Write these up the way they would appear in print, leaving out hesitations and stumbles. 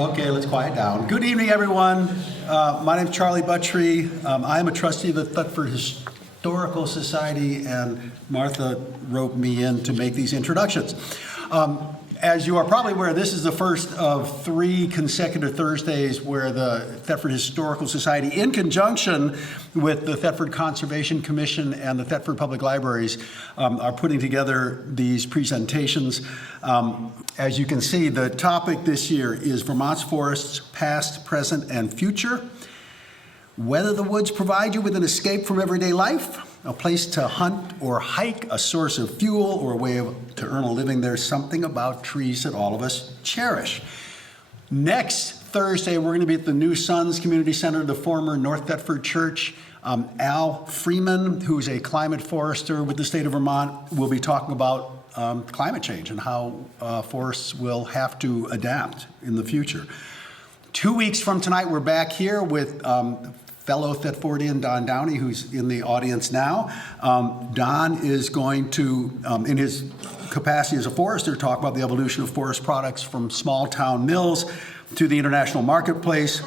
Okay, let's quiet down. Good evening, everyone. My name is Charlie Buttry. I am a trustee of the Thetford Historical Society, and Martha roped me in to make these introductions. As you are probably aware, this is the first of 3 consecutive Thursdays where the Thetford Historical Society, in conjunction with the Thetford Conservation Commission and the Thetford Public Libraries, are putting together these presentations. As you can see, the topic this year is Vermont's forests, past, present, and future. Whether the woods provide you with an escape from everyday life, a place to hunt or hike, a source of fuel, or a way to earn a living, there's something about trees that all of us cherish. Next Thursday, we're going to be at the New Sons Community Center, the former North Thetford Church. Al Freeman, who's a climate forester with the state of Vermont, will be talking about climate change and how forests will have to adapt in the future. 2 weeks from tonight, we're back here with fellow Thetfordian Don Downey, who's in the audience now. Don is going to, in his capacity as a forester, talk about the evolution of forest products from small town mills to the international marketplace,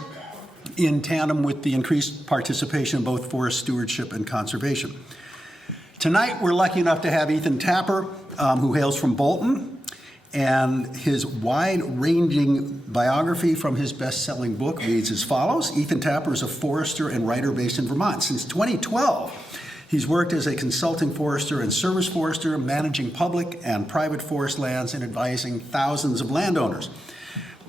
in tandem with the increased participation in both forest stewardship and conservation. Tonight, we're lucky enough to have Ethan Tapper, who hails from Bolton, and his wide-ranging biography from his best-selling book reads as follows. Ethan Tapper is a forester and writer based in Vermont. Since 2012, he's worked as a consulting forester and service forester, managing public and private forest lands and advising thousands of landowners.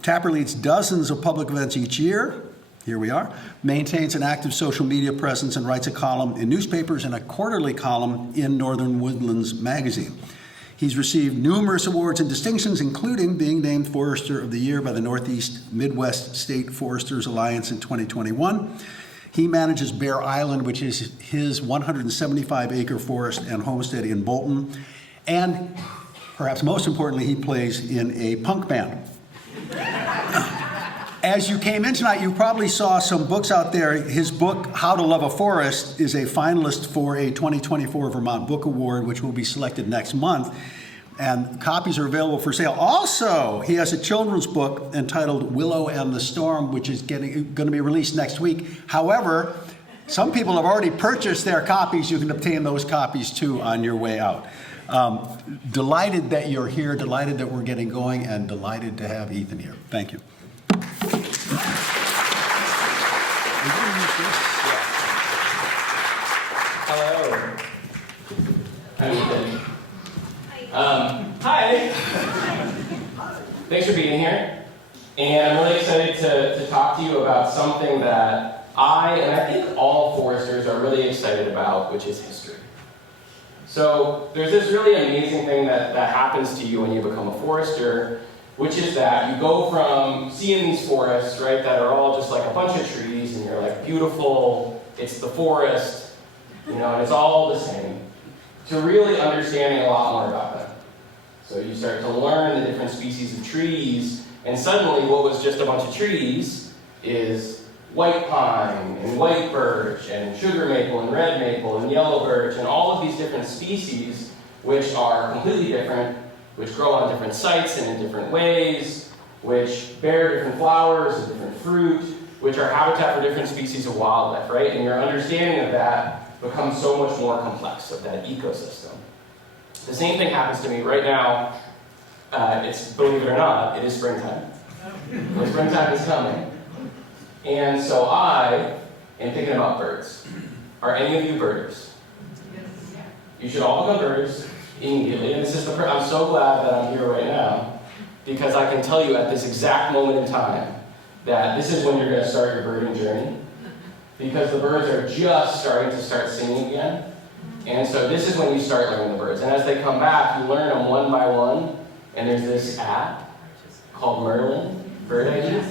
Tapper leads dozens of public events each year. Here we are. Maintains an active social media presence and writes a column in newspapers and a quarterly column in Northern Woodlands magazine. He's received numerous awards and distinctions, including being named Forester of the Year by the Northeast Midwest State Foresters Alliance in 2021. He manages Bear Island, which is his 175-acre forest and homestead in Bolton. And perhaps most importantly, he plays in a punk band. As you came in tonight, you probably saw some books out there. His book, How to Love a Forest, is a finalist for a 2024 Vermont Book Award, which will be selected next month. And copies are available for sale. Also, he has a children's book entitled Willow and the Storm, which is going to be released next week. However, some people have already purchased their copies. You can obtain those copies, too, on your way out. Delighted that you're here, delighted that we're getting going, and delighted to have Ethan here. Thank you. Hello. How are you doing? Hi. Thanks for being here. And I'm really excited to talk to you about something that I think all foresters are really excited about, which is history. So there's this really amazing thing that happens to you when you become a forester, which is that you go from seeing these forests, right, that are all just like a bunch of trees, and you're like, beautiful, it's the forest, and it's all the same, to really understanding a lot more about them. So you start to learn the different species of trees, and suddenly what was just a bunch of trees is white pine, and white birch, and sugar maple, and red maple, and yellow birch, and all of these different species, which are completely different, which grow on different sites and in different ways, which bear different flowers and different fruit, which are habitat for different species of wildlife, right? And your understanding of that becomes so much more complex, of that ecosystem. The same thing happens to me right now. Believe it or not, it is springtime. The springtime is coming. And so I am thinking about birds. Are any of you birders? You should all become birders immediately. And this is I'm so glad that I'm here right now, because I can tell you at this exact moment in time that this is when you're going to start your birding journey, because the birds are just starting to start singing again. And so this is when you start learning the birds. And as they come back, you learn them one by one. And there's this app called Merlin, Bird ID.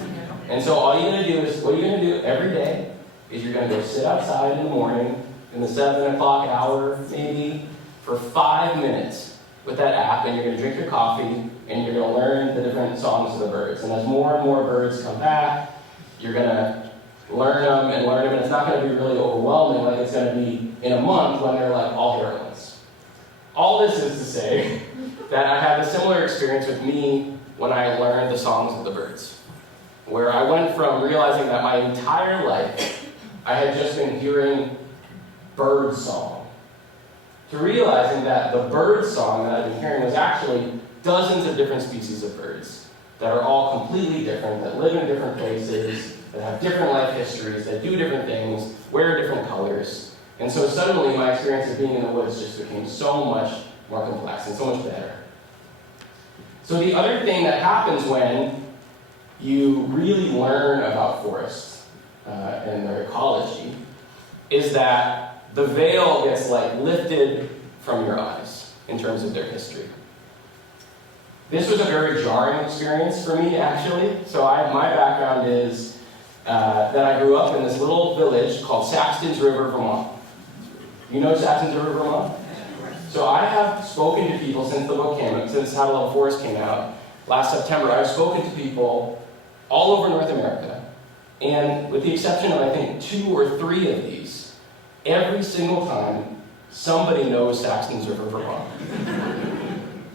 And so all you're going to do is, what you're going to do every day is you're going to go sit outside in the morning, in the 7 o'clock hour maybe, for 5 minutes with that app, and you're going to drink your coffee, and you're going to learn the different songs of the birds. And as more and more birds come back, you're going to learn them, and it's not going to be really overwhelming like it's going to be in a month when they're like all here at once. All this is to say that I had a similar experience with me when I learned the songs of the birds. where I went from realizing that my entire life I had just been hearing bird song, to realizing that the bird song that I've been hearing was actually dozens of different species of birds that are all completely different, that live in different places, that have different life histories, that do different things, wear different colors. And so suddenly my experience of being in the woods just became so much more complex and so much better. So the other thing that happens when you really learn about forests and their ecology is that the veil gets lifted from your eyes in terms of their history. This was a very jarring experience for me, actually. So my background is that I grew up in this little village called Saxton's River, Vermont. You know Saxton's River, Vermont? So I have spoken to people since the book came out, since How to Love a Forest came out last September. I've spoken to people all over North America. And with the exception of, I think, 2 or 3 of these, every single time, somebody knows Saxton's River, Vermont.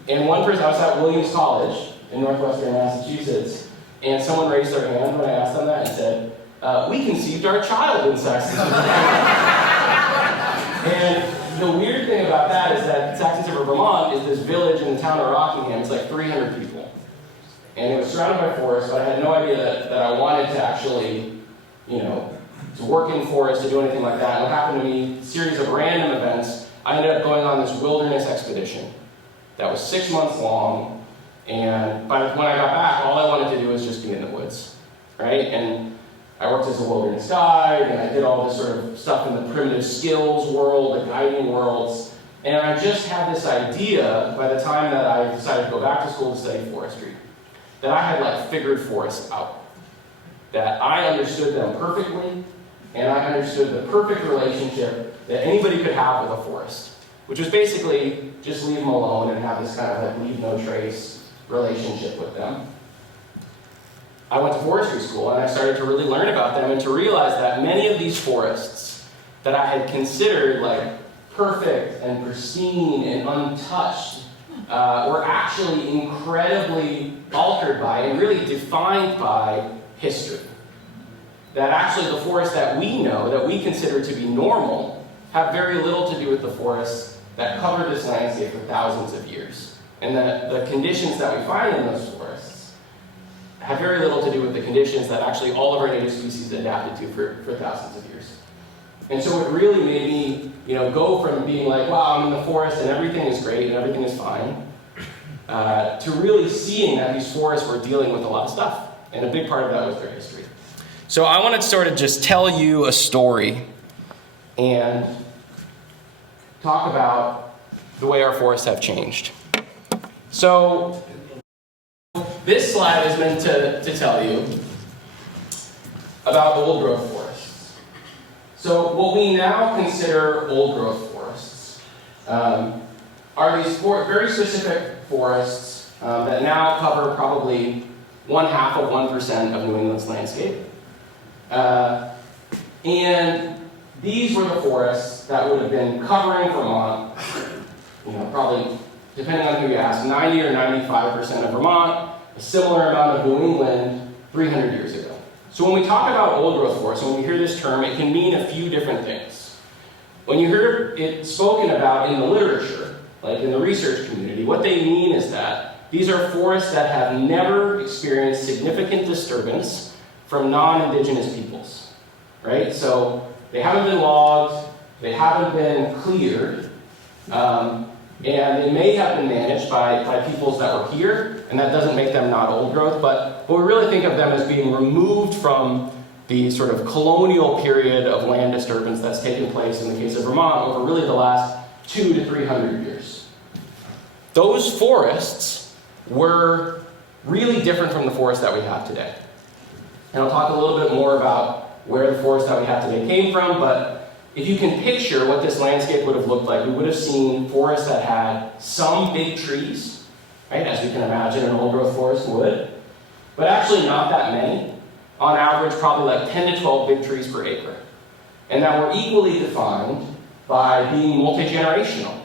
And one person, I was at Williams College in northwestern Massachusetts, and someone raised their hand when I asked them that and said, we conceived our child in Saxton's River. And the weird thing about that is that Saxton's River, Vermont is this village in the town of Rockingham. It's 300 people. And it was surrounded by forest, but I had no idea that I wanted to actually, to work in forest, to do anything like that. And what happened to me, a series of random events, I ended up going on this wilderness expedition that was 6 months long, and when I got back, all I wanted to do was just be in the woods, right? And I worked as a wilderness guide, and I did all this sort of stuff in the primitive skills world, the guiding worlds, and I just had this idea by the time that I decided to go back to school to study forestry, that I had figured forests out, that I understood them perfectly, and I understood the perfect relationship that anybody could have with a forest, which was basically just leave them alone and have this kind of leave no trace relationship with them. I went to forestry school and I started to really learn about them and to realize that many of these forests that I had considered perfect and pristine and untouched were actually incredibly altered by and really defined by history. That actually the forests that we know, that we consider to be normal, have very little to do with the forests that covered this landscape for thousands of years. And that the conditions that we find in those forests have very little to do with the conditions that actually all of our native species adapted to for thousands of years. And so it really made me, go from being wow, I'm in the forest and everything is great and everything is fine, to really seeing that these forests were dealing with a lot of stuff. And a big part of that was their history. So I want to sort of just tell you a story and talk about the way our forests have changed. So this slide is meant to tell you about old growth forests. So what we now consider old growth forests are these very specific forests that now cover probably 0.5% of New England's landscape. And these were the forests that would have been covering Vermont, probably, depending on who you ask, 90 or 95% of Vermont, a similar amount of New England 300 years ago. So when we talk about old growth forests, when we hear this term, it can mean a few different things. When you hear it spoken about in the literature, like in the research community, what they mean is that these are forests that have never experienced significant disturbance from non-indigenous peoples, right? So they haven't been logged, they haven't been cleared, and they may have been managed by peoples that were here, and that doesn't make them not old growth, but we really think of them as being removed from the sort of colonial period of land disturbance that's taken place in the case of Vermont over really the last 200 to 300 years. Those forests were really different from the forests that we have today. And I'll talk a little bit more about where the forests that we have today came from, but if you can picture what this landscape would have looked like, we would have seen forests that had some big trees, right, as you can imagine an old growth forest would, but actually not that many. On average, probably 10 to 12 big trees per acre. And that were equally defined by being multi-generational.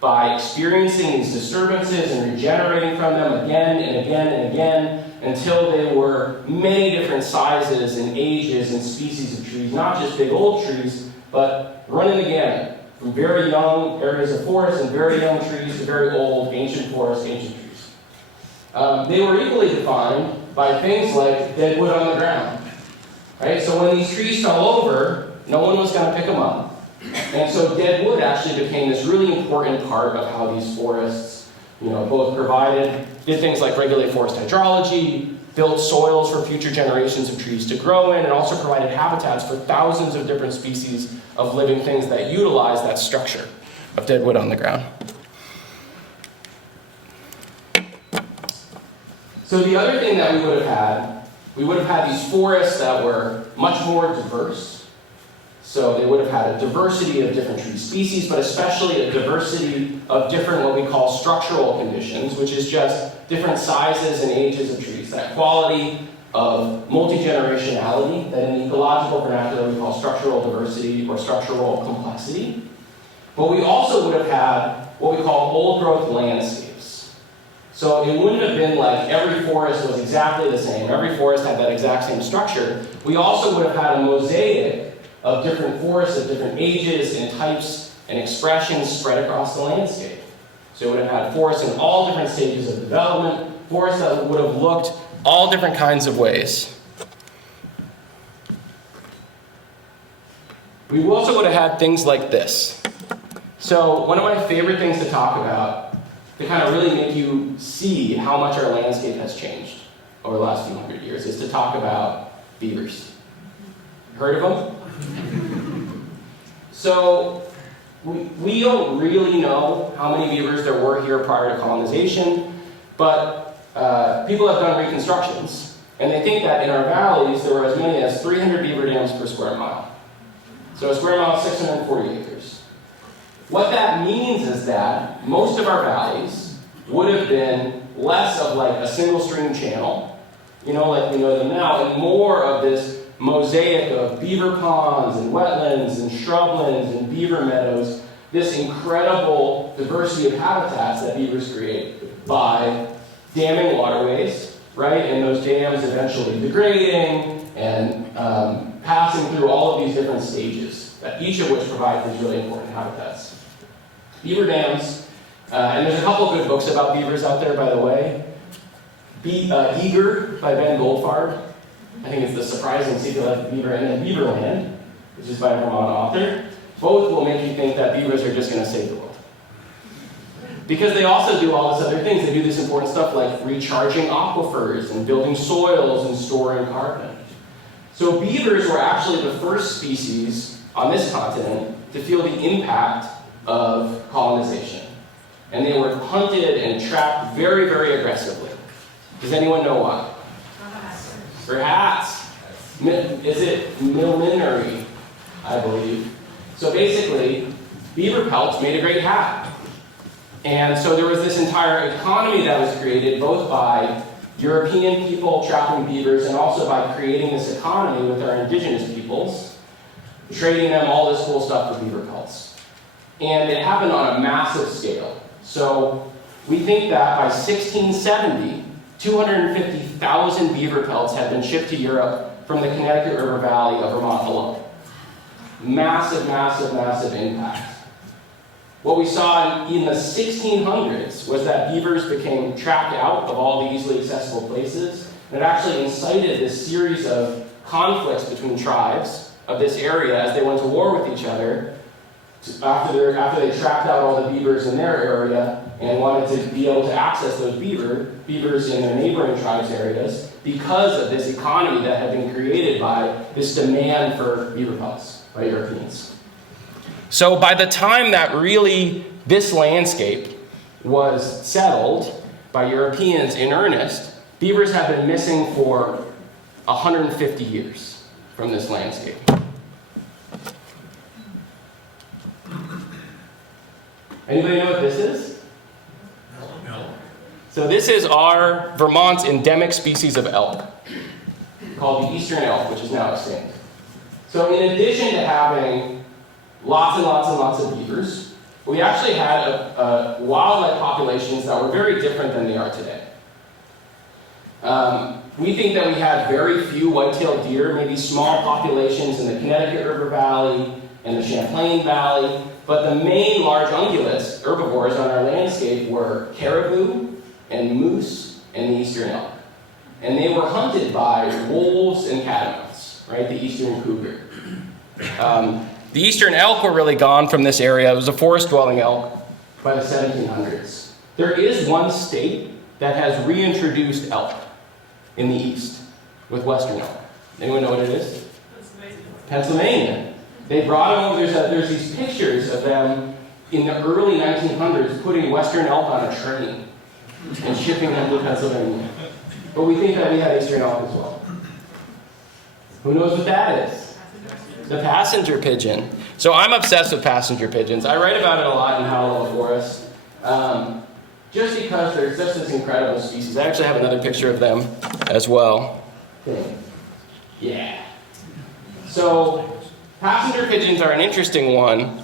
by experiencing these disturbances and regenerating from them again and again and again until they were many different sizes and ages and species of trees, not just big old trees, but running the gamut from very young areas of forest and very young trees to very old ancient forests, ancient trees. They were equally defined by things like dead wood on the ground. Right? So when these trees fell over, no one was going to pick them up. And so dead wood actually became this really important part of how these forests, both did things like regulate forest hydrology, built soils for future generations of trees to grow in, and also provided habitats for thousands of different species of living things that utilize that structure of dead wood on the ground. So the other thing that we would have had these forests that were much more diverse. So they would have had a diversity of different tree species, but especially a diversity of different what we call structural conditions, which is just different sizes and ages of trees. That quality of multi-generationality that in the ecological vernacular we call structural diversity or structural complexity. But we also would have had what we call old growth landscapes. So it wouldn't have been like every forest was exactly the same, every forest had that exact same structure. We also would have had a mosaic of different forests of different ages and types and expressions spread across the landscape. So it would have had forests in all different stages of development, forests that would have looked all different kinds of ways. We also would have had things like this. So one of my favorite things to talk about, to kind of really make you see how much our landscape has changed over the last few hundred years, is to talk about beavers. Heard of them? So we don't really know how many beavers there were here prior to colonization, but people have done reconstructions, and they think that in our valleys there were as many as 300 beaver dams per square mile. So a square mile is 640 acres. What that means is that most of our valleys would have been less of like a single stream channel, like we know them now, and more of this mosaic of beaver ponds and wetlands and shrublands and beaver meadows, this incredible diversity of habitats that beavers create by damming waterways, right? And those dams eventually degrading and passing through all of these different stages, each of which provide these really important habitats. Beaver dams, and there's a couple of good books about beavers out there, by the way. Eager by Ben Goldfarb. I think it's The Surprising Secret of Beaver, and then Beaverland, which is by a Vermont author. Both will make you think that beavers are just going to save the world. Because they also do all this other things. They do this important stuff like recharging aquifers and building soils and storing carbon. So beavers were actually the first species on this continent to feel the impact of colonization. And they were hunted and trapped very, very aggressively. Does anyone know why? For hats. Is it millinery, I believe. So basically, beaver pelts made a great hat. And so there was this entire economy that was created both by European people trapping beavers and also by creating this economy with our indigenous peoples, trading them all this cool stuff for beaver pelts. And it happened on a massive scale. So we think that by 1670, 250,000 beaver pelts had been shipped to Europe from the Connecticut River Valley of Vermont alone. Massive, massive, massive impact. What we saw in the 1600s was that beavers became trapped out of all the easily accessible places, and it actually incited this series of conflicts between tribes of this area as they went to war with each other after they trapped out all the beavers in their area and wanted to be able to access those beavers in their neighboring tribes' areas because of this economy that had been created by this demand for beaver pelts by Europeans. So by the time that really this landscape was settled by Europeans in earnest, beavers have been missing for 150 years from this landscape. Anybody know what this is? No. So this is our Vermont's endemic species of elk, called the eastern elk, which is now extinct. So in addition to having lots and lots and lots of beavers, we actually had wildlife populations that were very different than they are today. We think that we had very few white-tailed deer, maybe small populations in the Connecticut River Valley and the Champlain Valley, but the main large ungulates, herbivores on our landscape, were caribou and moose and the eastern elk. And they were hunted by wolves and catamounts, right, the eastern cougar. The eastern elk were really gone from this area. It was a forest-dwelling elk by the 1700s. There is one state that has reintroduced elk in the east with western elk. Anyone know what it is? Pennsylvania. They brought them over. There's these pictures of them in the early 1900s putting western elk on a train and shipping them to Pennsylvania. But we think that we had eastern elk as well. Who knows what that is? The passenger pigeon. So I'm obsessed with passenger pigeons. I write about it a lot in How I Love a Forest. Just because they're just this incredible species. I actually have another picture of them as well. Yeah. So passenger pigeons are an interesting one.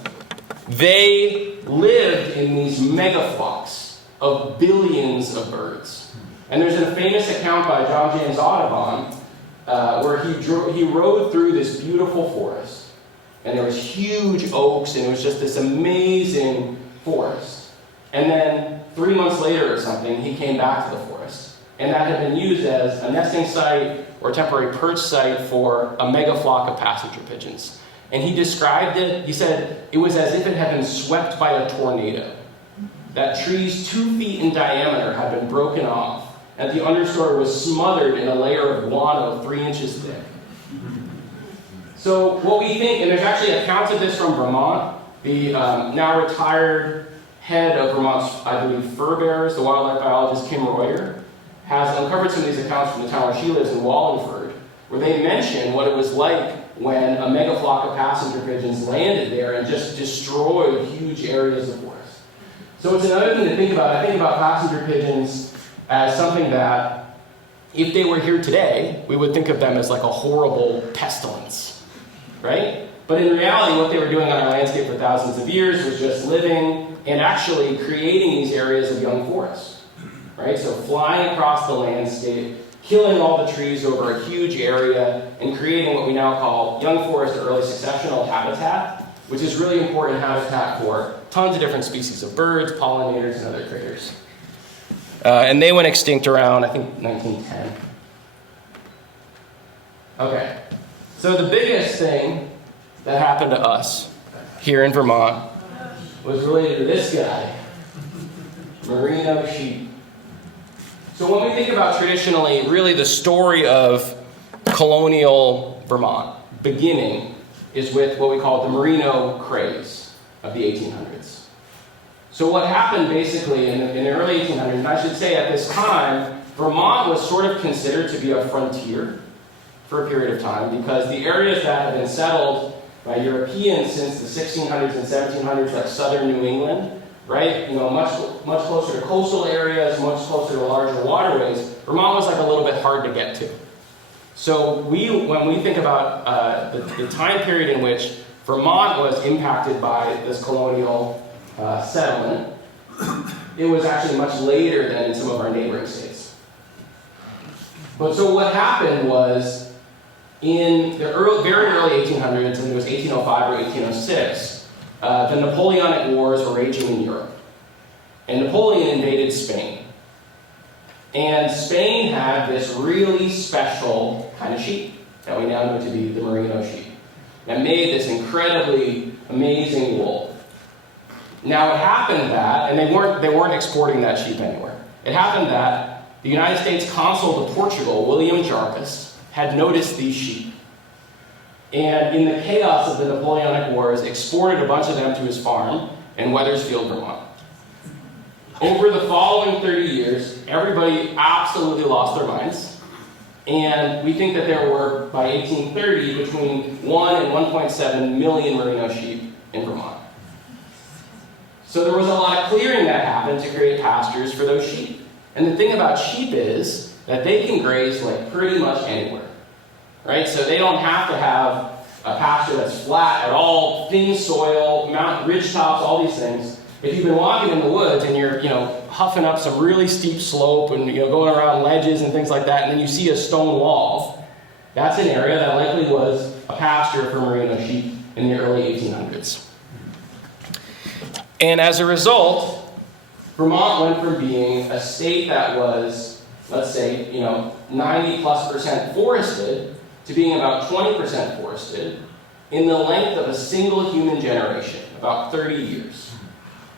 They lived in these mega flocks of billions of birds. And there's a famous account by John James Audubon where he rode through this beautiful forest. And there was huge oaks, and it was just this amazing forest. And then 3 months later or something, he came back to the forest. And that had been used as a nesting site or temporary perch site for a mega flock of passenger pigeons. And he described it, he said, it was as if it had been swept by a tornado. That trees 2 feet in diameter had been broken off, and the understory was smothered in a layer of guano 3 inches thick. So what we think, and there's actually accounts of this from Vermont, the now retired head of Vermont's, I believe, fur bearers, the wildlife biologist Kim Royer, has uncovered some of these accounts from the town where she lives in Wallingford, where they mention what it was like when a mega flock of passenger pigeons landed there and just destroyed huge areas of forest. So it's another thing to think about. I think about passenger pigeons as something that, if they were here today, we would think of them as like a horrible pestilence, right? But in reality, what they were doing on our landscape for thousands of years was just living and actually creating these areas of young forest, right? So flying across the landscape, killing all the trees over a huge area, and creating what we now call young forest or early successional habitat, which is really important habitat for tons of different species of birds, pollinators, and other critters. And they went extinct around, I think, 1910. Okay, so the biggest thing that happened to us here in Vermont was related to this guy, merino sheep. So when we think about traditionally, really the story of colonial Vermont beginning is with what we call the merino craze of the 1800s. So what happened basically in the early 1800s, and I should say at this time, Vermont was sort of considered to be a frontier for a period of time because the areas that had been settled by Europeans since the 1600s and 1700s, like southern New England, right? You know, much closer to coastal areas, much closer to larger waterways. Vermont was like a little bit hard to get to. So when we think about the time period in which Vermont was impacted by this colonial settlement, it was actually much later than in some of our neighboring states. But so what happened was, in the very early 1800s, and it was 1805 or 1806, the Napoleonic Wars were raging in Europe. And Napoleon invaded Spain. And Spain had this really special kind of sheep that we now know to be the merino sheep that made this incredibly amazing wool. Now it happened that, and they weren't exporting that sheep anywhere. It happened that the United States consul to Portugal, William Jarvis, had noticed these sheep. And in the chaos of the Napoleonic Wars, exported a bunch of them to his farm in Wethersfield, Vermont. Over the following 30 years, everybody absolutely lost their minds. And we think that there were, by 1830, between 1 and 1.7 million merino sheep in Vermont. So there was a lot of clearing that happened to create pastures for those sheep. And the thing about sheep is that they can graze like pretty much anywhere, right? So they don't have to have a pasture that's flat at all, thin soil, ridge tops, all these things. If you've been walking in the woods and you're, huffing up some really steep slope and, going around ledges and things like that, and then you see a stone wall, that's an area that likely was a pasture for merino sheep in the early 1800s. And as a result, Vermont went from being a state that was, let's say, 90+% forested to being about 20% forested in the length of a single human generation, about 30 years.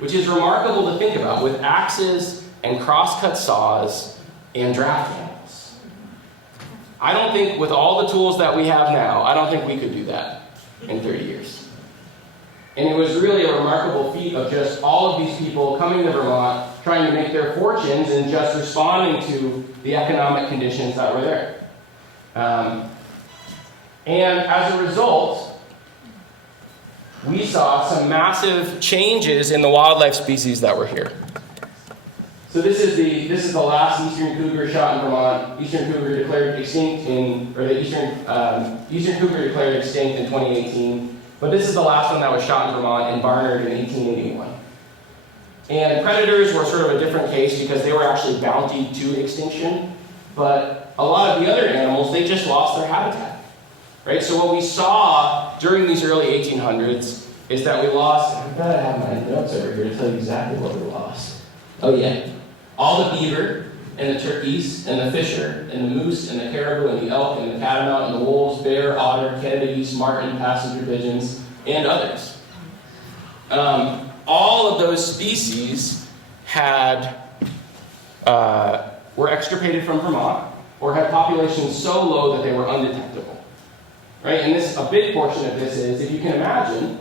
Which is remarkable to think about, with axes and crosscut saws and draft animals. I don't think, with all the tools that we have now, I don't think we could do that in 30 years. And it was really a remarkable feat of just all of these people coming to Vermont, trying to make their fortunes and just responding to the economic conditions that were there. And as a result, we saw some massive changes in the wildlife species that were here. So this is the last eastern cougar shot in Vermont. Eastern cougar declared extinct eastern cougar declared extinct in 2018. But this is the last one that was shot in Vermont in Barnard in 1881. And predators were sort of a different case because they were actually bountied to extinction. But a lot of the other animals, they just lost their habitat. Right? So what we saw during these early 1800s is that we lost, I've got to have my notes over here to tell you exactly what we lost. Oh yeah. All the beaver, and the turkeys, and the fisher, and the moose, and the caribou, and the elk, and the catamount, and the wolves, bear, otter, Canada geese, martin, passenger pigeons, and others. All of those species were extirpated from Vermont, or had populations so low that they were undetectable. Right? And a big portion of this is, if you can imagine,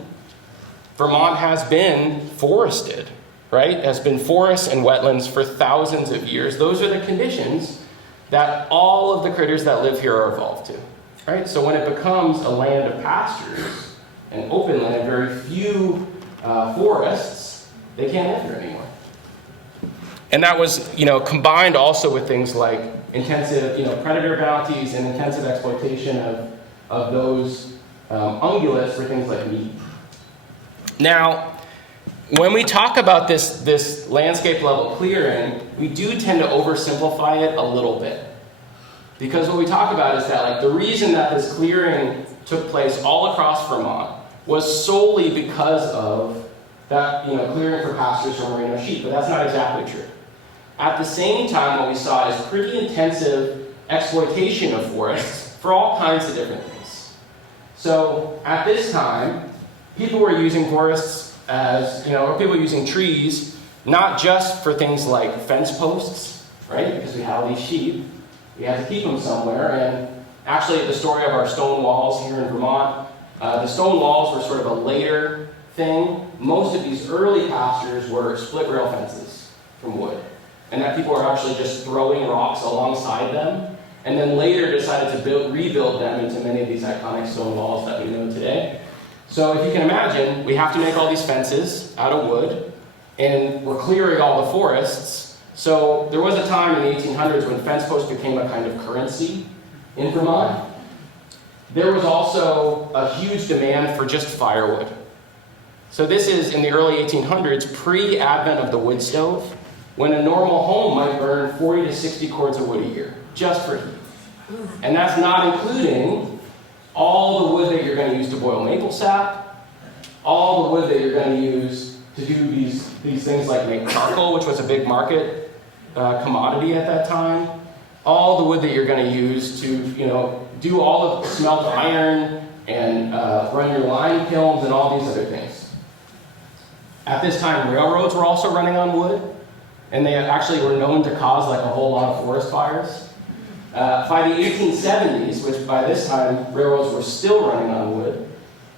Vermont has been forested, right? Has been forests and wetlands for thousands of years. Those are the conditions that all of the critters that live here are evolved to, right? So when it becomes a land of pastures and open land, very few forests, they can't live here anymore. And that was, combined also with things like intensive, predator bounties and intensive exploitation of those ungulates for things like meat. Now, when we talk about this landscape level clearing, we do tend to oversimplify it a little bit. Because what we talk about is that the reason that this clearing took place all across Vermont was solely because of that clearing for pastures for merino sheep, but that's not exactly true. At the same time, what we saw is pretty intensive exploitation of forests for all kinds of different things. So at this time, people were using forests as, or people were using trees, not just for things like fence posts, right? Because we have all these sheep, we had to keep them somewhere. And actually, the story of our stone walls here in Vermont, the stone walls were sort of a later thing. Most of these early pastures were split rail fences from wood, and that people were actually just throwing rocks alongside them, and then later decided to rebuild them into many of these iconic stone walls that we know today. So if you can imagine, we have to make all these fences out of wood, and we're clearing all the forests. So there was a time in the 1800s when fence posts became a kind of currency in Vermont. There was also a huge demand for just firewood. So this is in the early 1800s, pre-advent of the wood stove, when a normal home might burn 40 to 60 cords of wood a year, just for heat. And that's not including all the wood that you're going to use to boil maple sap, all the wood that you're going to use to do these things like make charcoal, which was a big market commodity at that time, all the wood that you're going to use to do all of smelt iron and run your lime kilns and all these other things. At this time, railroads were also running on wood, and they actually were known to cause a whole lot of forest fires. By the 1870s, which by this time railroads were still running on wood,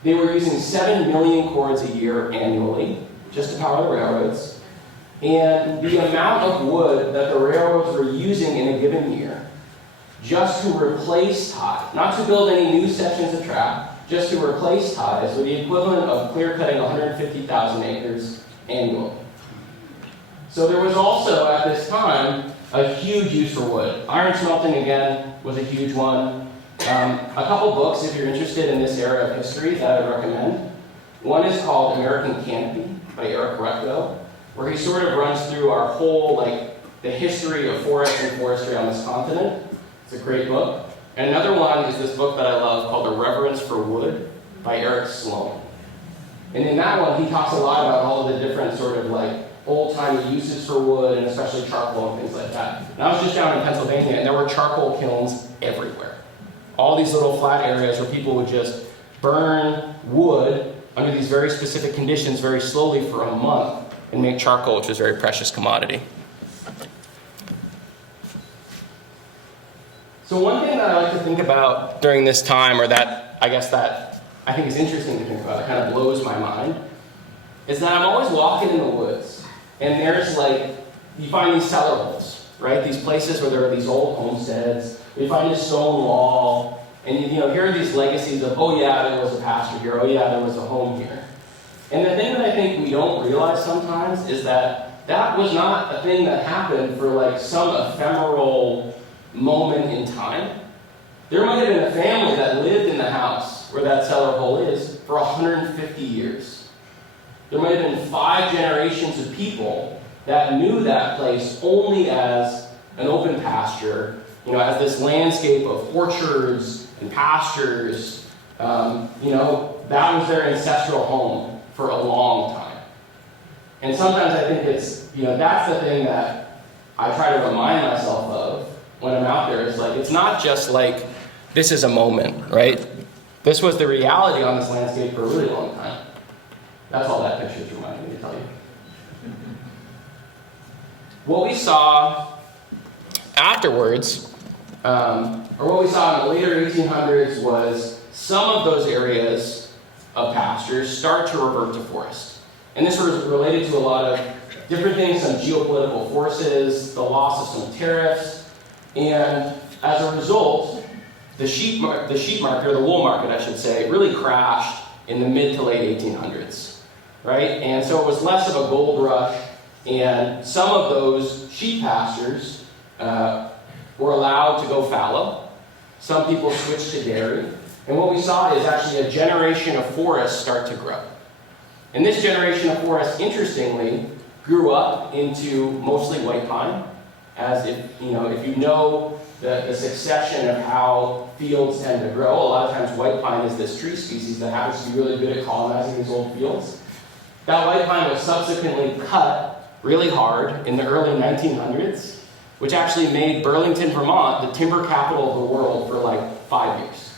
they were using 7 million cords a year annually just to power the railroads. And the amount of wood that the railroads were using in a given year just to replace ties, not to build any new sections of track, just to replace ties, were the equivalent of clear-cutting 150,000 acres annually. So there was also, at this time, a huge use for wood. Iron smelting, again, was a huge one. A couple books, if you're interested in this era of history, that I would recommend. One is called American Canopy by Eric Recto, where he sort of runs through our whole, the history of forest and forestry on this continent. It's a great book. And another one is this book that I love called A Reverence for Wood by Eric Sloan. And in that one, he talks a lot about all of the different sort of old-timey uses for wood, and especially charcoal and things like that. And I was just down in Pennsylvania, and there were charcoal kilns everywhere. All these little flat areas where people would just burn wood under these very specific conditions very slowly for a month and make charcoal, which is a very precious commodity. So one thing that I like to think about during this time, or that I think is interesting to think about, it kind of blows my mind, is that I'm always walking in the woods, and there's you find these cellar holes, right? These places where there are these old homesteads. You find a stone wall, and here are these legacies of, oh yeah, there was a pasture here, oh yeah, there was a home here. And the thing that I think we don't realize sometimes is that that was not a thing that happened for some ephemeral moment in time. There might have been a family that lived in the house where that cellar hole is for 150 years. There might have been 5 generations of people that knew that place only as an open pasture, as this landscape of orchards and pastures. That was their ancestral home for a long time. And sometimes I think it's, that's the thing that I try to remind myself of when I'm out there. It's not just this is a moment, right? This was the reality on this landscape for a really long time. That's all that picture is reminding me to tell you. What we saw afterwards, or what we saw in the later 1800s, was some of those areas of pastures start to revert to forest. And this was related to a lot of different things, some geopolitical forces, the loss of some tariffs, and as a result, the sheep market, or the wool market, I should say, really crashed in the mid to late 1800s, right? And so it was less of a gold rush, and some of those sheep pastures were allowed to go fallow. Some people switched to dairy. And what we saw is actually a generation of forests start to grow. And this generation of forests, interestingly, grew up into mostly white pine, as if you know the succession of how fields tend to grow. A lot of times white pine is this tree species that happens to be really good at colonizing these old fields. That white pine was subsequently cut really hard in the early 1900s, which actually made Burlington, Vermont, the timber capital of the world for 5 years.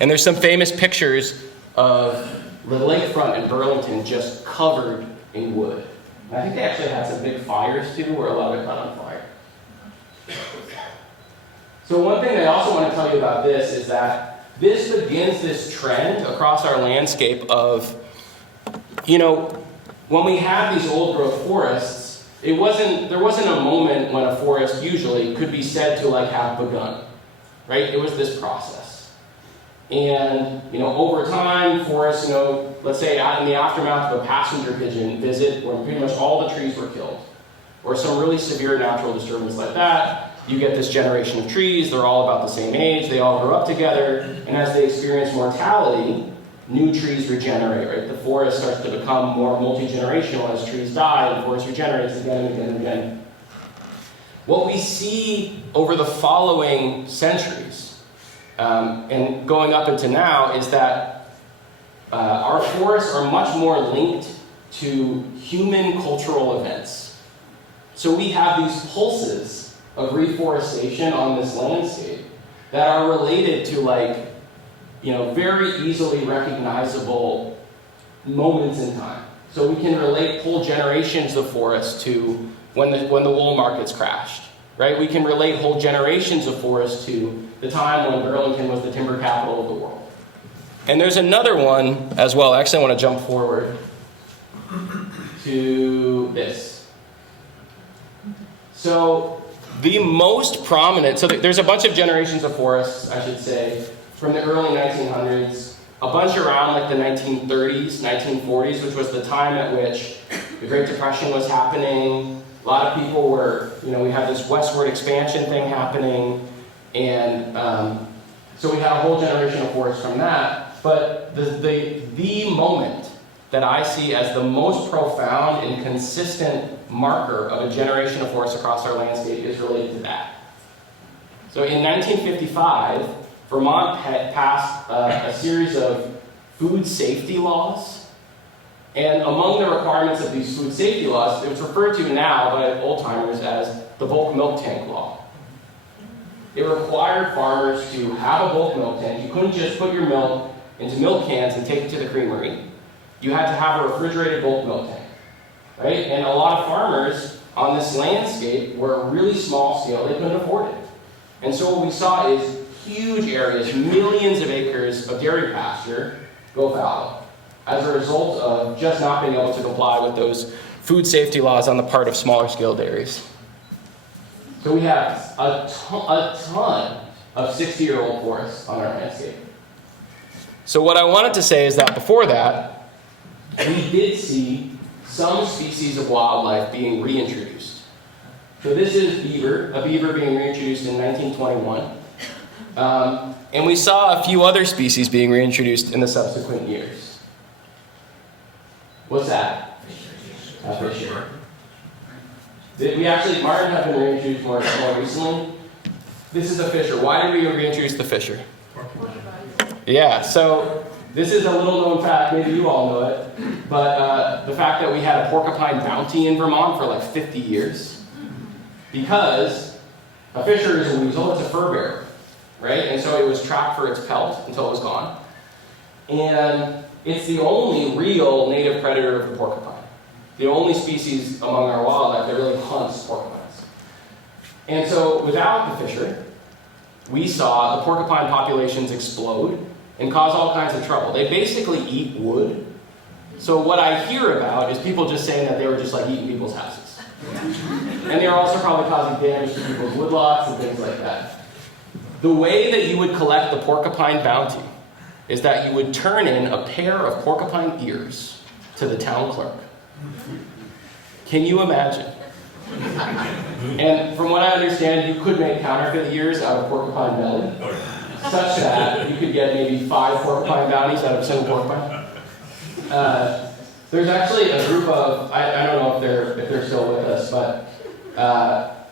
And there's some famous pictures of the lakefront in Burlington just covered in wood. And I think they actually had some big fires too, where a lot of it caught on fire. So one thing I also want to tell you about this is that this begins this trend across our landscape of, when we have these old growth forests, there wasn't a moment when a forest usually could be said to have begun, right? It was this process. And, over time, forests, let's say in the aftermath of a passenger pigeon visit where pretty much all the trees were killed, or some really severe natural disturbance like that, you get this generation of trees, they're all about the same age, they all grow up together, and as they experience mortality, new trees regenerate, right? The forest starts to become more multi-generational as trees die, and the forest regenerates again and again and again. What we see over the following centuries, and going up into now, is that our forests are much more linked to human cultural events. So we have these pulses of reforestation on this landscape that are related to very easily recognizable moments in time. So we can relate whole generations of forests to when the wool markets crashed, right? We can relate whole generations of forests to the time when Burlington was the timber capital of the world. And there's another one as well. Actually, I want to jump forward to this. So the most prominent, so there's a bunch of generations of forests, I should say, from the early 1900s, a bunch around the 1930s, 1940s, which was the time at which the Great Depression was happening. A lot of people were, we had this westward expansion thing happening, And so we had a whole generation of forests from that. But the moment that I see as the most profound and consistent marker of a generation of forests across our landscape is related to that. So in 1955, Vermont had passed a series of food safety laws. And among the requirements of these food safety laws, it was referred to now by old-timers as the bulk milk tank law. It required farmers to have a bulk milk tank. You couldn't just put your milk into milk cans and take it to the creamery. You had to have a refrigerated bulk milk tank, right? And a lot of farmers on this landscape were really small scale. They couldn't afford it. And so what we saw is huge areas, millions of acres of dairy pasture go fallow as a result of just not being able to comply with those food safety laws on the part of smaller scale dairies. So we have a ton of 60-year-old forests on our landscape. So what I wanted to say is that before that, we did see some species of wildlife being reintroduced. So this is beaver, a beaver being reintroduced in 1921. And we saw a few other species being reintroduced in the subsequent years. What's that? Fisher. We actually, Martin have been reintroduced more recently. This is a fisher. Why did we reintroduce the fisher? Yeah, so this is a little known fact, maybe you all know it, but the fact that we had a porcupine bounty in Vermont for like 50 years, because a fisher is a weasel, it's a fur bearer, right? And so it was tracked for its pelt until it was gone. And it's the only real native predator of the porcupine. The only species among our wildlife that really hunts porcupines. And so without the fisher, we saw the porcupine populations explode and cause all kinds of trouble. They basically eat wood. So what I hear about is people just saying that they were just like eating people's houses. And they were also probably causing damage to people's woodlots and things like that. The way that you would collect the porcupine bounty is that you would turn in a pair of porcupine ears to the town clerk. Can you imagine? And from what I understand, you could make counterfeit ears out of porcupine belly, such that you could get maybe 5 porcupine bounties out of a single porcupine. There's actually a group of, I don't know if they're still with us, but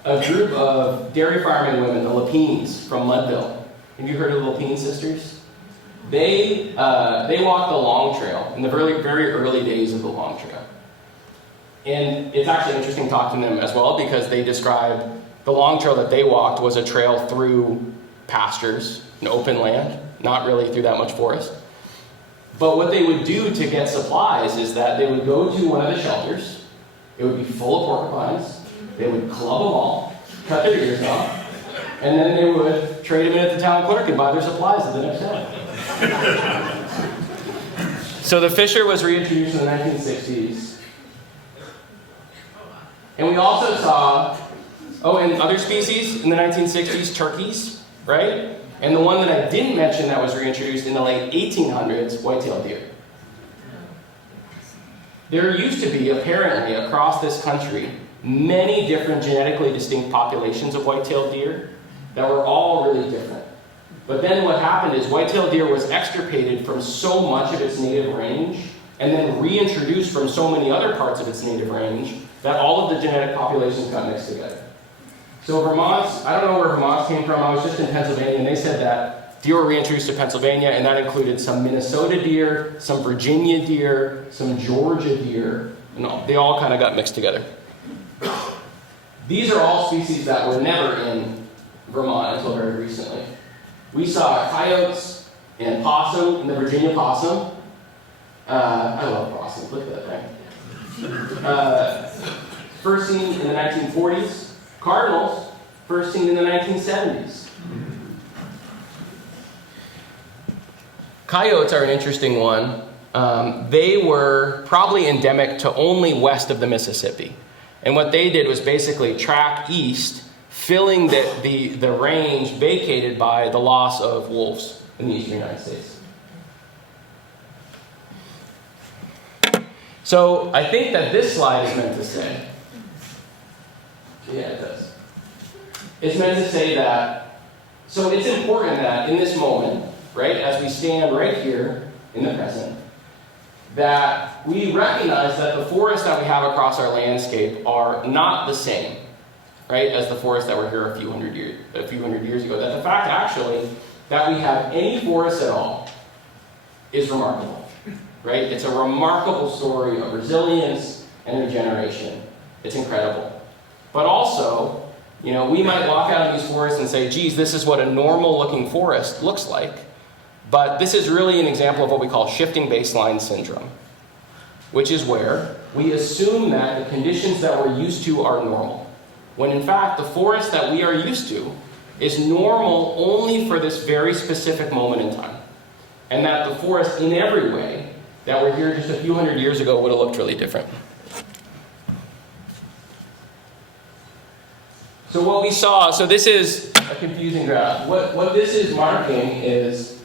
a group of dairy farming women, the Lapines from Leadville. Have you heard of the Lapine sisters? They walked the Long Trail in the very, very early days of the Long Trail. And it's actually interesting talking to them as well, because they described the Long Trail that they walked was a trail through pastures and open land, not really through that much forest. But what they would do to get supplies is that they would go to one of the shelters. It would be full of porcupines. They would club them all, cut their ears off, and then they would trade them in at the town clerk and buy their supplies at the next day. So the fisher was reintroduced in the 1960s. And we also saw, and other species in the 1960s, turkeys, right? And the one that I didn't mention that was reintroduced in the late 1800s, white-tailed deer. There used to be, apparently, across this country, many different genetically distinct populations of white-tailed deer that were all really different. But then what happened is white-tailed deer was extirpated from so much of its native range and then reintroduced from so many other parts of its native range that all of the genetic populations got mixed together. So Vermont's, I don't know where Vermont's came from, I was just in Pennsylvania, and they said that deer were reintroduced to Pennsylvania, and that included some Minnesota deer, some Virginia deer, some Georgia deer, and they all kind of got mixed together. These are all species that were never in Vermont until very recently. We saw coyotes and possum, and the Virginia possum. I love possums, look at that thing. First seen in the 1940s. Cardinals, first seen in the 1970s. Coyotes are an interesting one. They were probably endemic to only west of the Mississippi. And what they did was basically track east, filling the range vacated by the loss of wolves in the eastern United States. So I think that this slide is meant to say, yeah, it does. It's meant to say that So it's important that in this moment, right, as we stand right here in the present, that we recognize that the forests that we have across our landscape are not the same, right, as the forests that were here a few hundred years ago. That the fact, actually, that we have any forest at all is remarkable, right? It's a remarkable story of resilience and regeneration. It's incredible. But also, you know, we might walk out in these forests and say, geez, this is what a normal-looking forest looks like. But this is really an example of what we call shifting baseline syndrome, which is where we assume that the conditions that we're used to are normal, when in fact the forest that we are used to is normal only for this very specific moment in time. And that the forest in every way that were here just a few hundred years ago would have looked really different. So what we saw, so this is a confusing graph. What this is marking is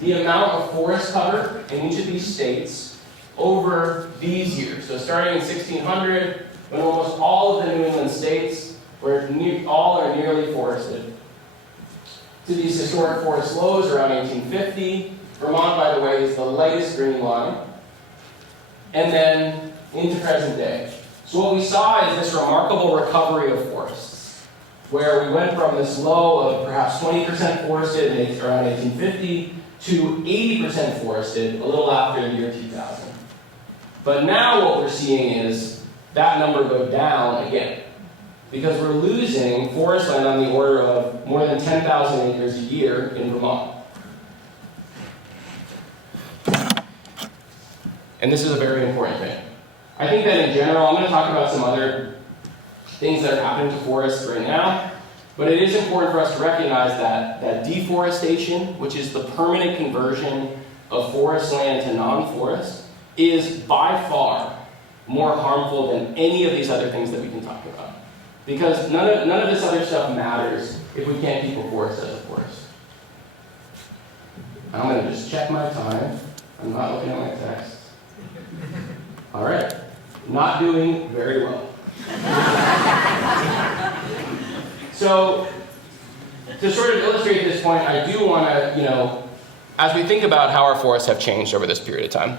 the amount of forest cover in each of these states over these years. So starting in 1600, when almost all of the New England states were all are nearly forested, to these historic forest lows around 1850. Vermont, by the way, is the lightest green line. And then into present day. So what we saw is this remarkable recovery of forests, where we went from this low of perhaps 20% forested around 1850 to 80% forested a little after the year 2000. But now what we're seeing is that number go down again, because we're losing forest land on the order of more than 10,000 acres a year in Vermont. And this is a very important thing. I think that in general, I'm going to talk about some other things that are happening to forests right now, but it is important for us to recognize that deforestation, which is the permanent conversion of forest land to non-forest, is by far more harmful than any of these other things that we can talk about. Because none of this other stuff matters if we can't keep a forest as a forest. I'm going to just check my time. I'm not looking at my text. All right. Not doing very well. So, to sort of illustrate this point, I do want to, as we think about how our forests have changed over this period of time,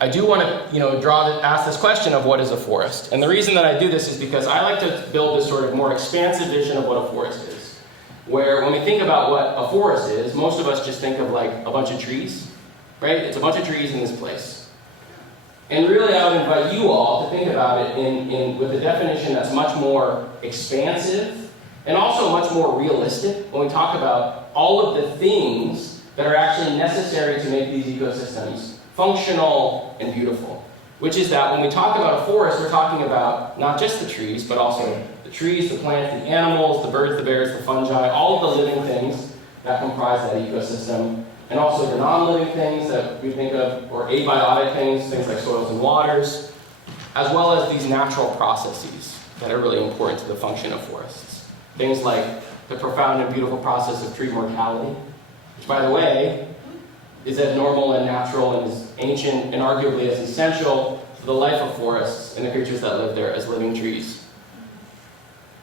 I do want to, ask this question of what is a forest. And the reason that I do this is because I like to build this sort of more expansive vision of what a forest is. Where when we think about what a forest is, most of us just think of like a bunch of trees, right? It's a bunch of trees in this place. And really I would invite you all to think about it with a definition that's much more expansive and also much more realistic when we talk about all of the things that are actually necessary to make these ecosystems functional and beautiful. Which is that when we talk about a forest, we're talking about not just the trees, but also the trees, the plants, the animals, the birds, the bears, the fungi, all of the living things that comprise that ecosystem, and also the non-living things that we think of, or abiotic things like soils and waters, as well as these natural processes that are really important to the function of forests. Things like the profound and beautiful process of tree mortality, which, by the way, is as normal and natural and as ancient and arguably as essential to the life of forests and the creatures that live there as living trees.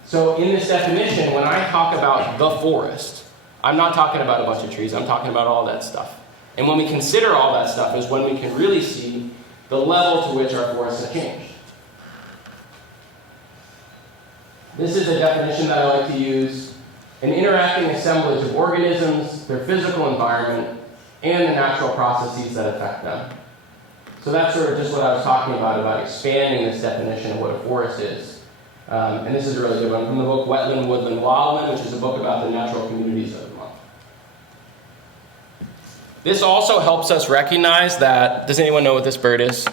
So in this definition, when I talk about the forest, I'm not talking about a bunch of trees, I'm talking about all that stuff. And when we consider all that stuff is when we can really see the level to which our forests have changed. This is a definition that I like to use: an interacting assemblage of organisms, their physical environment, and the natural processes that affect them. So that's sort of just what I was talking about expanding this definition of what a forest is. And this is a really good one from the book Wetland, Woodland, Wildland, which is a book about the natural communities of Vermont. This also helps us recognize that, does anyone know what this bird is?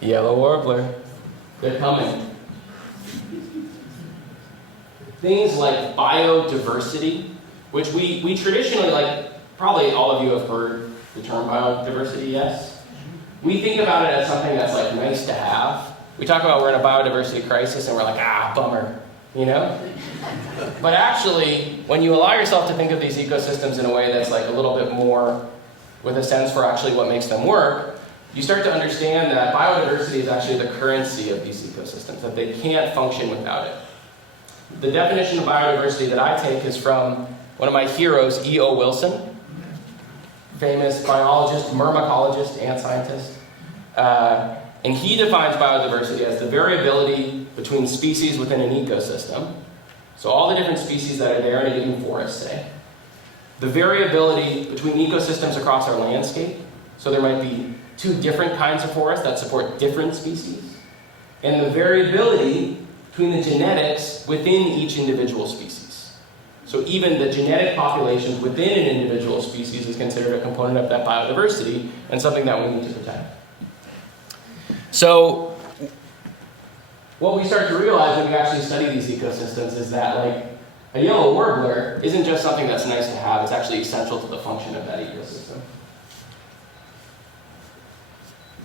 Yellow warbler. They're coming. Things like biodiversity, which we traditionally, probably all of you have heard the term biodiversity, yes? We think about it as something that's nice to have. We talk about we're in a biodiversity crisis and we're like, bummer, But actually, when you allow yourself to think of these ecosystems in a way that's a little bit more with a sense for actually what makes them work, you start to understand that biodiversity is actually the currency of these ecosystems, that they can't function without it. the definition of biodiversity that I take is from one of my heroes, E.O. Wilson, famous biologist, myrmecologist, ant scientist. And he defines biodiversity as the variability between species within an ecosystem. So all the different species that are there in a given forest, say. The variability between ecosystems across our landscape. So there might be two different kinds of forests that support different species. And the variability between the genetics within each individual species. So even the genetic populations within an individual species is considered a component of that biodiversity and something that we need to protect. So what we start to realize when we actually study these ecosystems is that, like, a yellow warbler isn't just something that's nice to have, it's actually essential to the function of that ecosystem.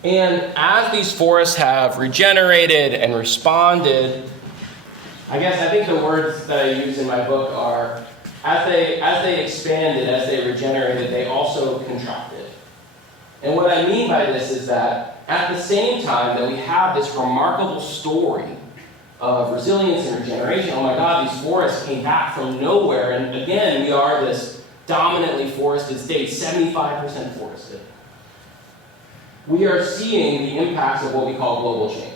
And as these forests have regenerated and responded, I think the words that I use in my book are, as they expanded, as they regenerated, they also contracted. And what I mean by this is that at the same time that we have this remarkable story of resilience and regeneration, oh my God, these forests came back from nowhere, and again, we are this dominantly forested state, 75% forested. We are seeing the impacts of what we call global change.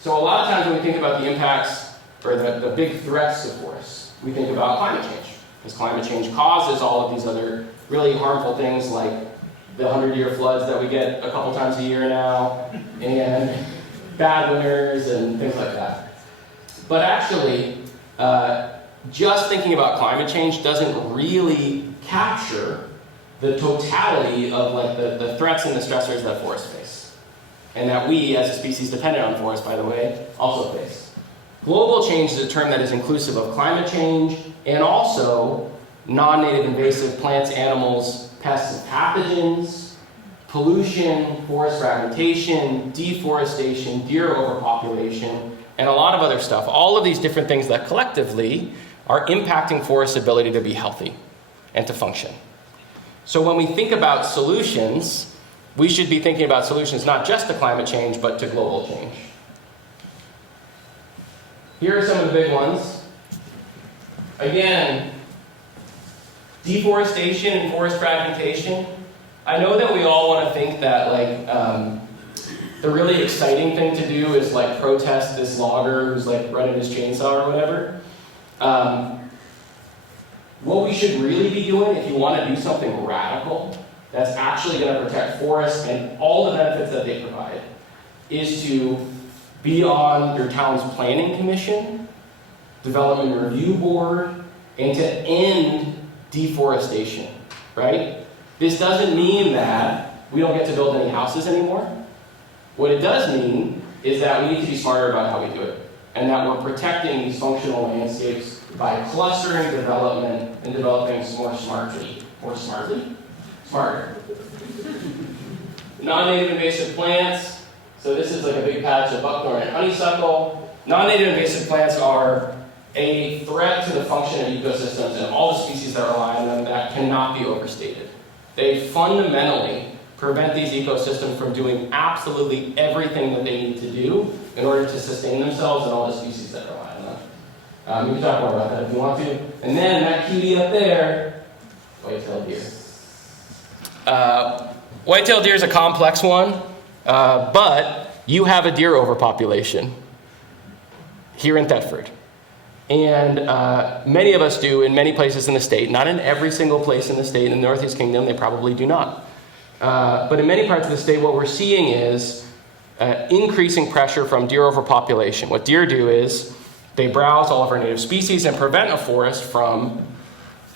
So a lot of times when we think about the impacts, or the big threats to forests, we think about climate change. Because climate change causes all of these other really harmful things like the 100-year floods that we get a couple times a year now, and bad winters and things like that. But actually, just thinking about climate change doesn't really capture the totality of like the threats and the stressors that forests face. And that we, as a species dependent on forests, by the way, also face. Global change is a term that is inclusive of climate change and also non-native invasive plants, animals, pests and pathogens, pollution, forest fragmentation, deforestation, deer overpopulation, and a lot of other stuff. All of these different things that collectively are impacting forests' ability to be healthy and to function. So when we think about solutions, we should be thinking about solutions not just to climate change, but to global change. Here are some of the big ones. Again, deforestation and forest fragmentation. I know that we all want to think that the really exciting thing to do is like protest this logger who's like running his chainsaw or whatever. What we should really be doing, if you want to do something radical that's actually going to protect forests and all the benefits that they provide, is to be on your town's planning commission, development review board, and to end deforestation, right? This doesn't mean that we don't get to build any houses anymore. What it does mean is that we need to be smarter about how we do it, and that we're protecting these functional landscapes by clustering development and developing more smartly. Smarter. Non-native invasive plants. So this is like a big patch of buckthorn and honeysuckle. Non-native invasive plants are a threat to the function of ecosystems and all the species that rely on them that cannot be overstated. They fundamentally prevent these ecosystems from doing absolutely everything that they need to do in order to sustain themselves and all the species that rely on them. We can talk more about that if you want to. And then that cutie up there, white-tailed deer. White-tailed deer is a complex one, but you have a deer overpopulation here in Thetford. And many of us do in many places in the state, not in every single place in the state. In the Northeast Kingdom, they probably do not. But in many parts of the state, what we're seeing is increasing pressure from deer overpopulation. What deer do is they browse all of our native species and prevent a forest from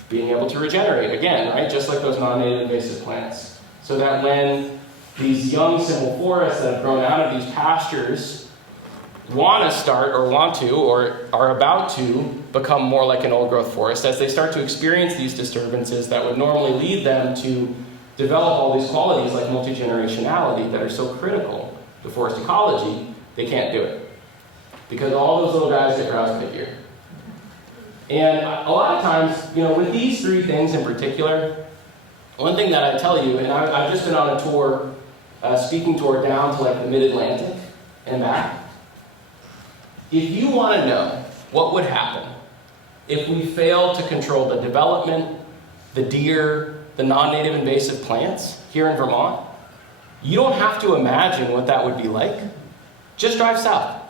being able to regenerate again, right? Just like those non-native invasive plants. So that when these young simple forests that have grown out of these pastures want to start or want to or are about to become more like an old growth forest, as they start to experience these disturbances that would normally lead them to develop all these qualities like multi-generationality that are so critical to forest ecology, they can't do it. Because all those little guys get browsed by deer. And a lot of times, with these three things in particular, one thing that I tell you, and I've just been on a tour, speaking tour down to like the mid-Atlantic and back. If you want to know what would happen if we failed to control the development, the deer, the non-native invasive plants here in Vermont? You don't have to imagine what that would be like. Just drive south.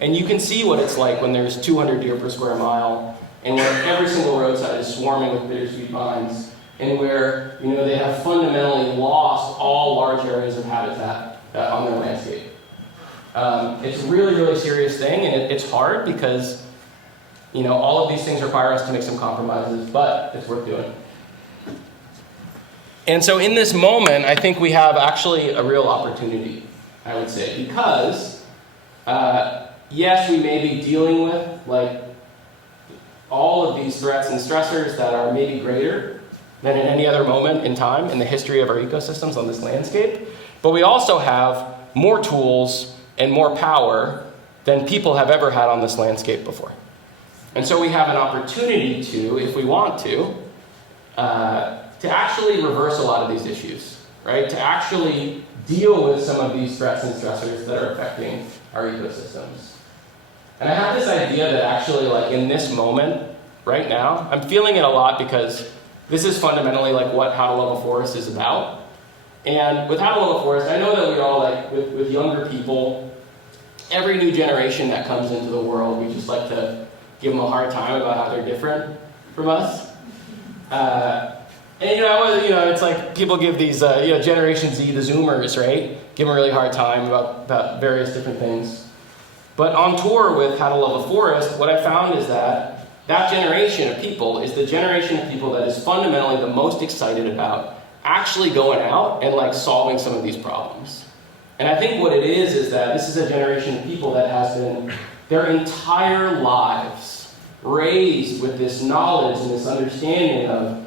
And you can see what it's like when there's 200 deer per square mile, and where every single roadside is swarming with bittersweet vines, and where they have fundamentally lost all large areas of habitat on their landscape. It's a really, really serious thing, and it's hard because all of these things require us to make some compromises, but it's worth doing. And so in this moment, I think we have actually a real opportunity, I would say, because yes, we may be dealing with all of these threats and stressors that are maybe greater than in any other moment in time in the history of our ecosystems on this landscape, but we also have more tools and more power than people have ever had on this landscape before. And so we have an opportunity to, if we want to actually reverse a lot of these issues, right? To actually deal with some of these threats and stressors that are affecting our ecosystems. And I have this idea that actually, in this moment, right now, I'm feeling it a lot because this is fundamentally what How to Love a Forest is about. And with How to Love a Forest, I know that we all, with younger people, every new generation that comes into the world, we just like to give them a hard time about how they're different from us. It's like people give these, Generation Z, the Zoomers, right? Give them a really hard time about various different things. But on tour with How to Love a Forest, what I found is that generation of people is the generation of people that is fundamentally the most excited about actually going out and solving some of these problems. And I think what it is that this is a generation of people that has been their entire lives raised with this knowledge and this understanding of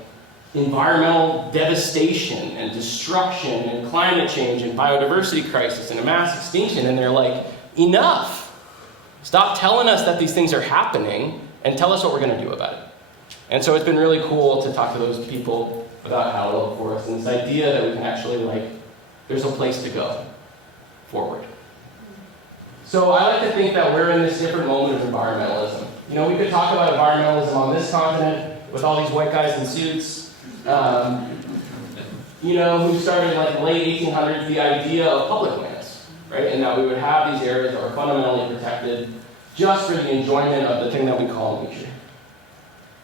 environmental devastation and destruction and climate change and biodiversity crisis and a mass extinction, and they're like, enough. Stop telling us that these things are happening and tell us what we're going to do about it. And so it's been really cool to talk to those people about How to Love a Forest and this idea that we can actually there's a place to go forward. So I like to think that we're in this different moment of environmentalism. We could talk about environmentalism on this continent with all these white guys in suits, who started in the late 1800s the idea of public lands, right? And that we would have these areas that were fundamentally protected just for the enjoyment of the thing that we call nature.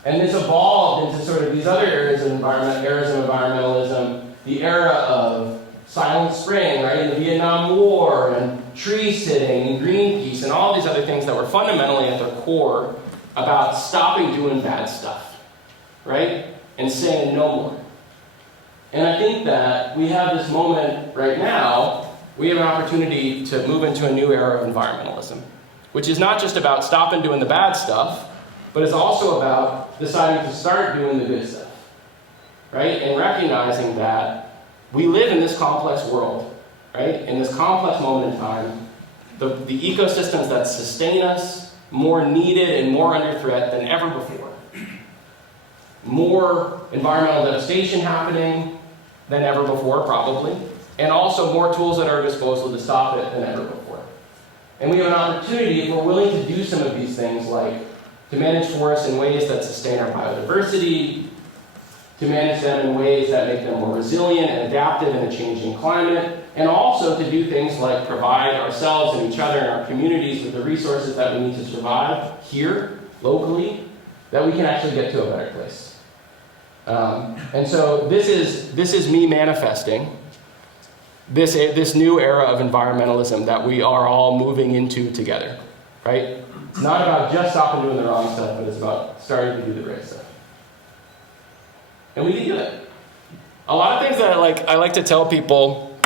And this evolved into sort of these other eras of environmentalism, the era of Silent Spring, right, and the Vietnam War, and tree sitting, and Greenpeace, and all these other things that were fundamentally at their core about stopping doing bad stuff, right, and saying no more. And I think that we have this moment right now, we have an opportunity to move into a new era of environmentalism, which is not just about stopping doing the bad stuff, but it's also about deciding to start doing the good stuff, right? And recognizing that we live in this complex world, right? In this complex moment in time, the ecosystems that sustain us, more needed and more under threat than ever before. More environmental devastation happening than ever before, probably, and also more tools at our disposal to stop it than ever before. And we have an opportunity, if we're willing to do some of these things, to manage forests in ways that sustain our biodiversity, to manage them in ways that make them more resilient and adaptive in a changing climate, and also to do things like provide ourselves and each other and our communities with the resources that we need to survive here, locally, that we can actually get to a better place. And so this is me manifesting this new era of environmentalism that we are all moving into together, right? It's not about just stopping doing the wrong stuff, but it's about starting to do the right stuff. And we can do it. A lot of things that I like to tell people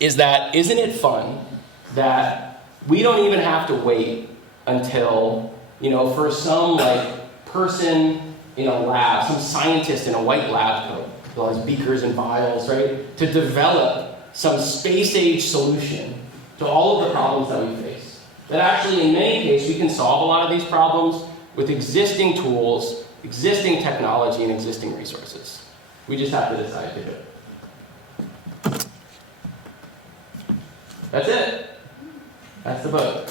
is that, isn't it fun that we don't even have to wait until, for some person in a lab, some scientist in a white lab coat, with all these beakers and vials, right, to develop some space-age solution to all of the problems that we face. That actually, in many cases, we can solve a lot of these problems with existing tools, existing technology, and existing resources. We just have to decide to do it. That's it. That's the book.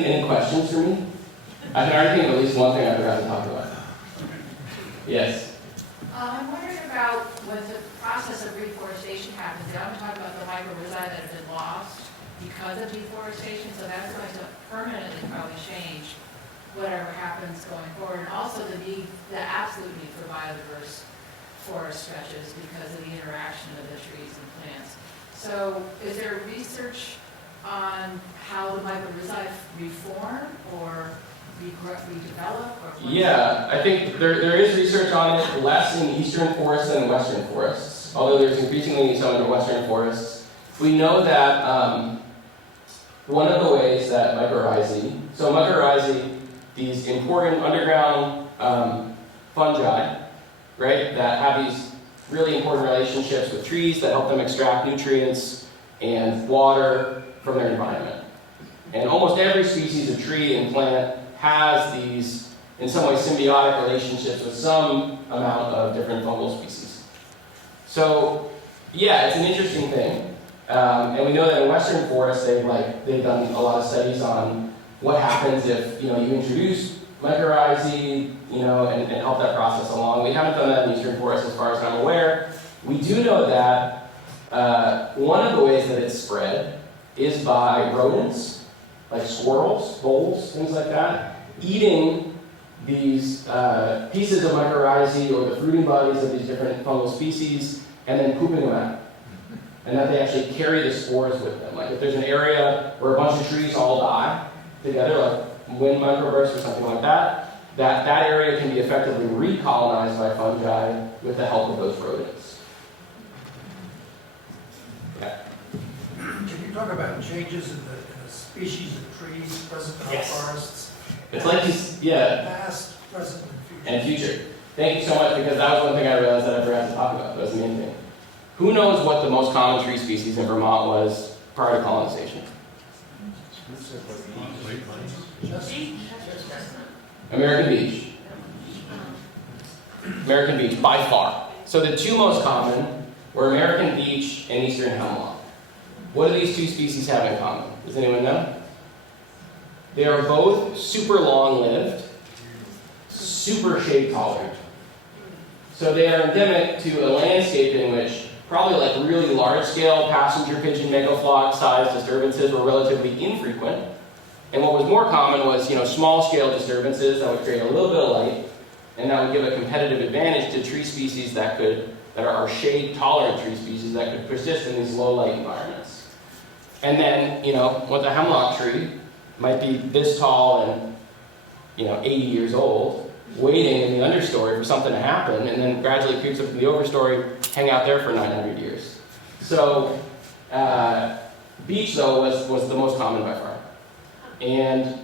any questions for me? I can already think of at least one thing I forgot to talk about. Yes? I'm wondering about when the process of reforestation happens. I'm talking about the mycorrhizae that have been lost because of deforestation, so that's going to permanently probably change whatever happens going forward. And also the absolute need for biodiverse forest stretches because of the interaction of the trees and plants. So is there research on how the mycorrhizae reform or redevelop? Or Yeah, I think there is research on it, less in eastern forests than western forests, although there's increasingly some in the western forests. We know that one of the ways that mycorrhizae, these important underground fungi, right, that have these really important relationships with trees that help them extract nutrients and water from their environment. And almost every species of tree and plant has these, in some way, symbiotic relationships with some amount of different fungal species. So, yeah, it's an interesting thing. And we know that in western forests, they've done a lot of studies on what happens if you introduce mycorrhizae, and help that process along. We haven't done that in eastern forests as far as I'm aware. We do know that one of the ways that it's spread is by rodents, like squirrels, voles, things like that, eating these pieces of mycorrhizae or the fruiting bodies of these different fungal species and then pooping them out. And that they actually carry the spores with them. Like if there's an area where a bunch of trees all die together, like wind microbursts or something like that, that area can be effectively recolonized by fungi with the help of those rodents. Yeah. Can you talk about changes in the species of trees present in our Yes. forests? It's like these, yeah, Past, present, and future. and future. Thank you so much, because that was one thing I realized that I forgot to talk about. That was the main thing. Who knows what the most common tree species in Vermont was prior to colonization? American beech. American beech, by far. So the two most common were American beech and eastern hemlock. What do these two species have in common? Does anyone know? They are both super long-lived, super shade tolerant. So they are endemic to a landscape in which probably like really large-scale passenger pigeon megaflock-sized disturbances were relatively infrequent. And what was more common was, small-scale disturbances that would create a little bit of light, and that would give a competitive advantage to tree species that are shade-tolerant tree species that could persist in these low-light environments. And then, with a hemlock tree, might be this tall and, 80 years old, waiting in the understory for something to happen, and then gradually creeps up in the overstory, hang out there for 900 years. So, beech, though, was the most common by far. And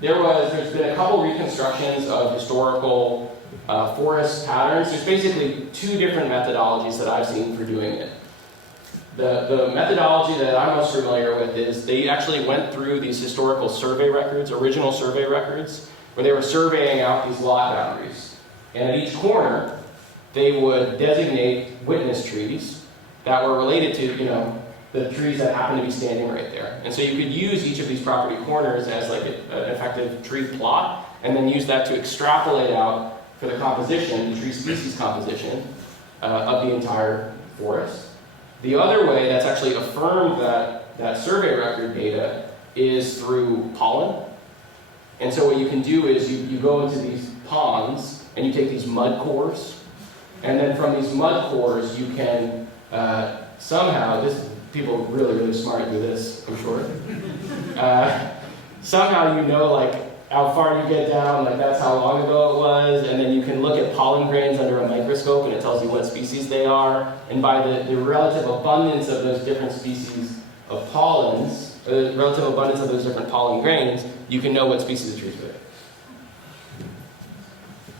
there's been a couple reconstructions of historical forest patterns. There's basically two different methodologies that I've seen for doing it. The methodology that I'm most familiar with is they actually went through these historical survey records, original survey records, where they were surveying out these lot boundaries. And at each corner, they would designate witness trees that were related to, the trees that happen to be standing right there. And so you could use each of these property corners as like an effective tree plot, and then use that to extrapolate out for the composition, the tree species composition of the entire forest. The other way that's actually affirmed that survey record data is through pollen. And so what you can do is you go into these ponds and you take these mud cores, and then from these mud cores you can somehow, people really, really smart do this, I'm sure. Somehow like how far you get down, like that's how long ago it was, and then you can look at pollen grains under a microscope and it tells you what species they are, and by the relative abundance of those different species of pollens, the relative abundance of those different pollen grains, you can know what species of trees are there.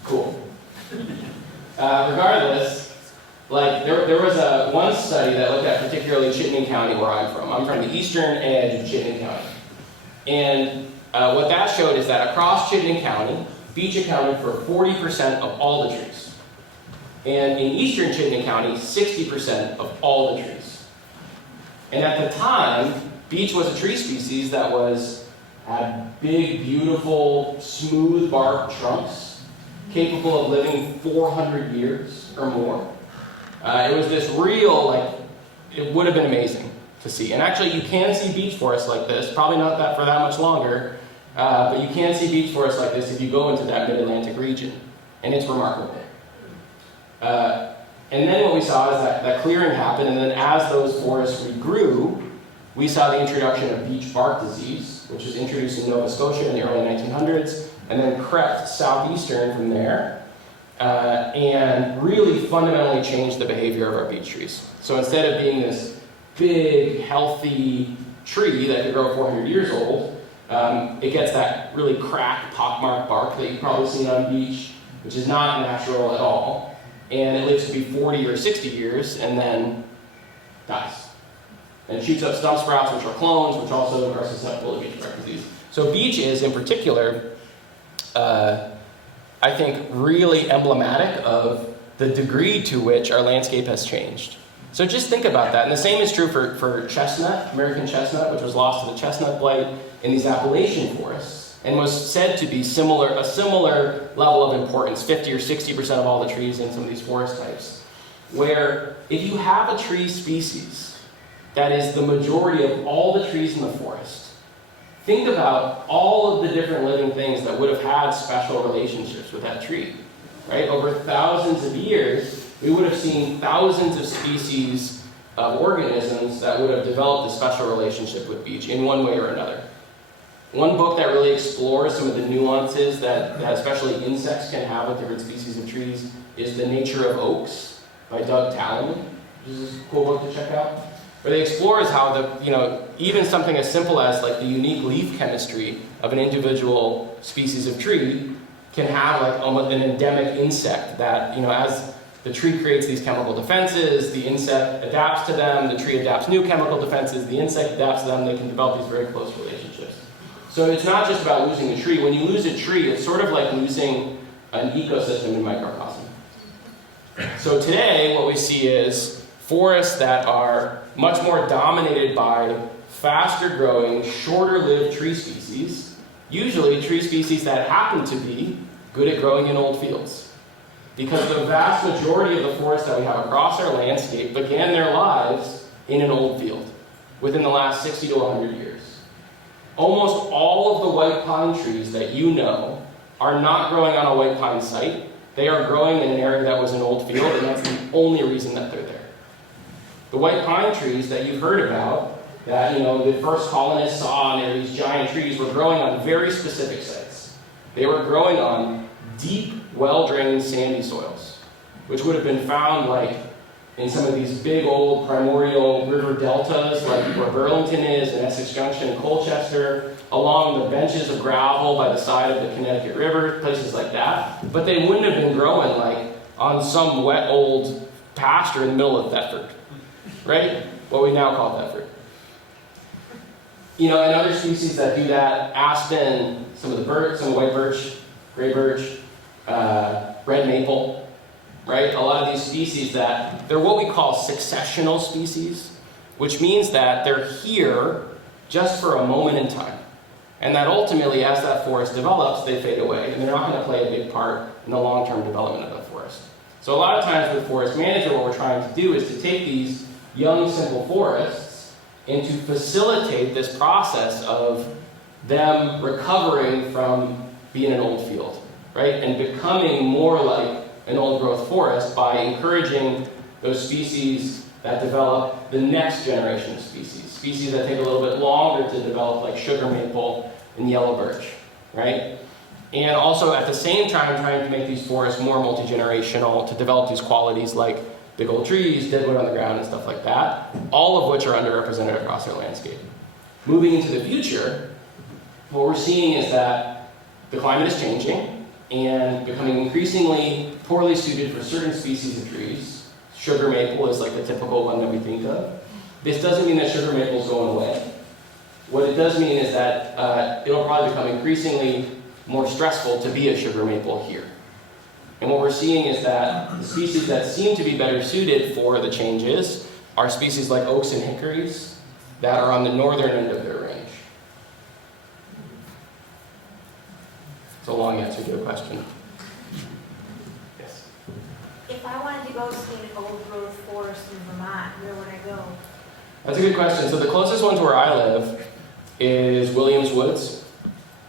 Cool. Regardless, there was one study that looked at particularly Chittenden County, where I'm from. I'm from the eastern edge of Chittenden County. And what that showed is that across Chittenden County, beech accounted for 40% of all the trees. And in eastern Chittenden County, 60% of all the trees. And at the time, beech was a tree species that was had big, beautiful, smooth bark trunks, capable of living 400 years or more. It was this real, it would have been amazing to see. And actually, you can see beech forests like this, probably not that for that much longer, but you can see beech forests like this if you go into that mid-Atlantic region, and it's remarkable. And then what we saw is that clearing happened, and then as those forests regrew, we saw the introduction of beech bark disease, which was introduced in Nova Scotia in the early 1900s, and then crept southeastern from there, and really fundamentally changed the behavior of our beech trees. So instead of being this big, healthy tree that could grow 400 years old, it gets that really cracked, pockmarked bark that you've probably seen on beech, which is not natural at all. And it lives to be 40 or 60 years and then dies. And it shoots up stump sprouts, which are clones, which also are susceptible to beech bark disease. So beech is, in particular, I think, really emblematic of the degree to which our landscape has changed. So just think about that. And the same is true for chestnut, American chestnut, which was lost to the chestnut blight in these Appalachian forests, and was said to be a similar level of importance, 50 or 60% of all the trees in some of these forest types, where if you have a tree species that is the majority of all the trees in the forest, think about all of the different living things that would have had special relationships with that tree, right? Over thousands of years, we would have seen thousands of species of organisms that would have developed a special relationship with beech in one way or another. One book that really explores some of the nuances that especially insects can have with different species of trees is The Nature of Oaks by Doug Talon, which is a cool book to check out. Where they explores how even something as simple as the unique leaf chemistry of an individual species of tree can have almost an endemic insect that, as the tree creates these chemical defenses, the insect adapts to them, the tree adapts new chemical defenses, the insect adapts to them, they can develop these very close relationships. So it's not just about losing a tree. When you lose a tree, it's sort of like losing an ecosystem in microcosm. So today, what we see is forests that are much more dominated by faster growing, shorter lived tree species, usually tree species that happen to be good at growing in old fields. Because the vast majority of the forests that we have across our landscape began their lives in an old field within the last 60 to 100 years. Almost all of the white pine trees that you know are not growing on a white pine site. They are growing in an area that was an old field, and that's the only reason that they're there. The white pine trees that you've heard about, that the first colonists saw, and they're these giant trees, were growing on very specific sites. They were growing on deep, well-drained sandy soils, which would have been found in some of these big old primordial river deltas, like where Burlington is, and Essex Junction and Colchester, along the benches of gravel by the side of the Connecticut River, places like that. But they wouldn't have been growing on some wet old pasture in the middle of Thetford, right? What we now call Thetford. And other species that do that, aspen, some of the birch, some white birch, gray birch, red maple, right? A lot of these species they're what we call successional species, which means that they're here just for a moment in time. And that ultimately, as that forest develops, they fade away, and they're not going to play a big part in the long-term development of the forest. So a lot of times with forest management, what we're trying to do is to take these young, simple forests and to facilitate this process of them recovering from being an old field, right? And becoming more like an old growth forest by encouraging those species that develop the next generation of species that take a little bit longer to develop, like sugar maple and yellow birch, right? And also at the same time trying to make these forests more multi-generational, to develop these qualities like big old trees, deadwood on the ground, and stuff like that, all of which are underrepresented across our landscape. Moving into the future, what we're seeing is that the climate is changing and becoming increasingly poorly suited for certain species of trees. Sugar maple is the typical one that we think of. This doesn't mean that sugar maple is going away. What it does mean is that it'll probably become increasingly more stressful to be a sugar maple here. And what we're seeing is that the species that seem to be better suited for the changes are species like oaks and hickories that are on the northern end of their range. It's a long answer to a question. Yes? If I wanted to go see an old growth forest in Vermont, where would I go? That's a good question. So the closest one to where I live is Williams Woods,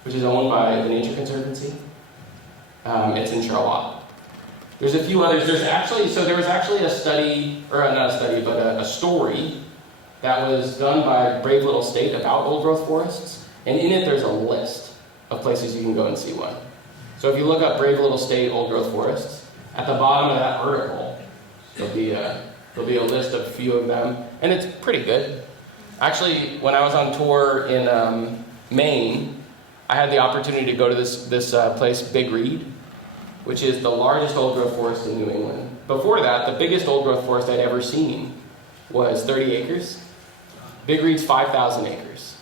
which is owned by the Nature Conservancy. It's in Charlotte. There's a few others. There was actually a study, or not a study, but a story that was done by Brave Little State about old growth forests. And in it, there's a list of places you can go and see one. So if you look up Brave Little State old growth forests, at the bottom of that article, there'll be a list of a few of them, and it's pretty good. Actually, when I was on tour in Maine, I had the opportunity to go to this place, Big Reed, which is the largest old growth forest in New England. Before that, the biggest old growth forest I'd ever seen was 30 acres. Big Reed's 5,000 acres.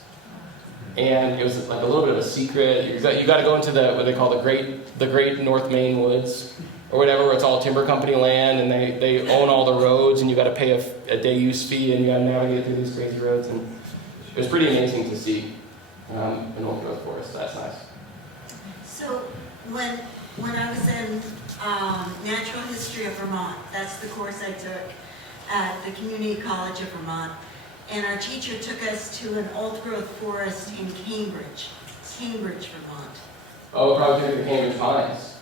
And it was like a little bit of a secret. You got to go into what they call the Great North Maine Woods, or whatever, where it's all timber company land, and they own all the roads, and you got to pay a day use fee, and you got to navigate through these crazy roads. And it was pretty amazing to see an old growth forest. That's nice. So when I was in Natural History of Vermont, that's the course I took at the Community College of Vermont, and our teacher took us to an old growth forest in Cambridge, Vermont. Oh, probably through the Cambridge Pines.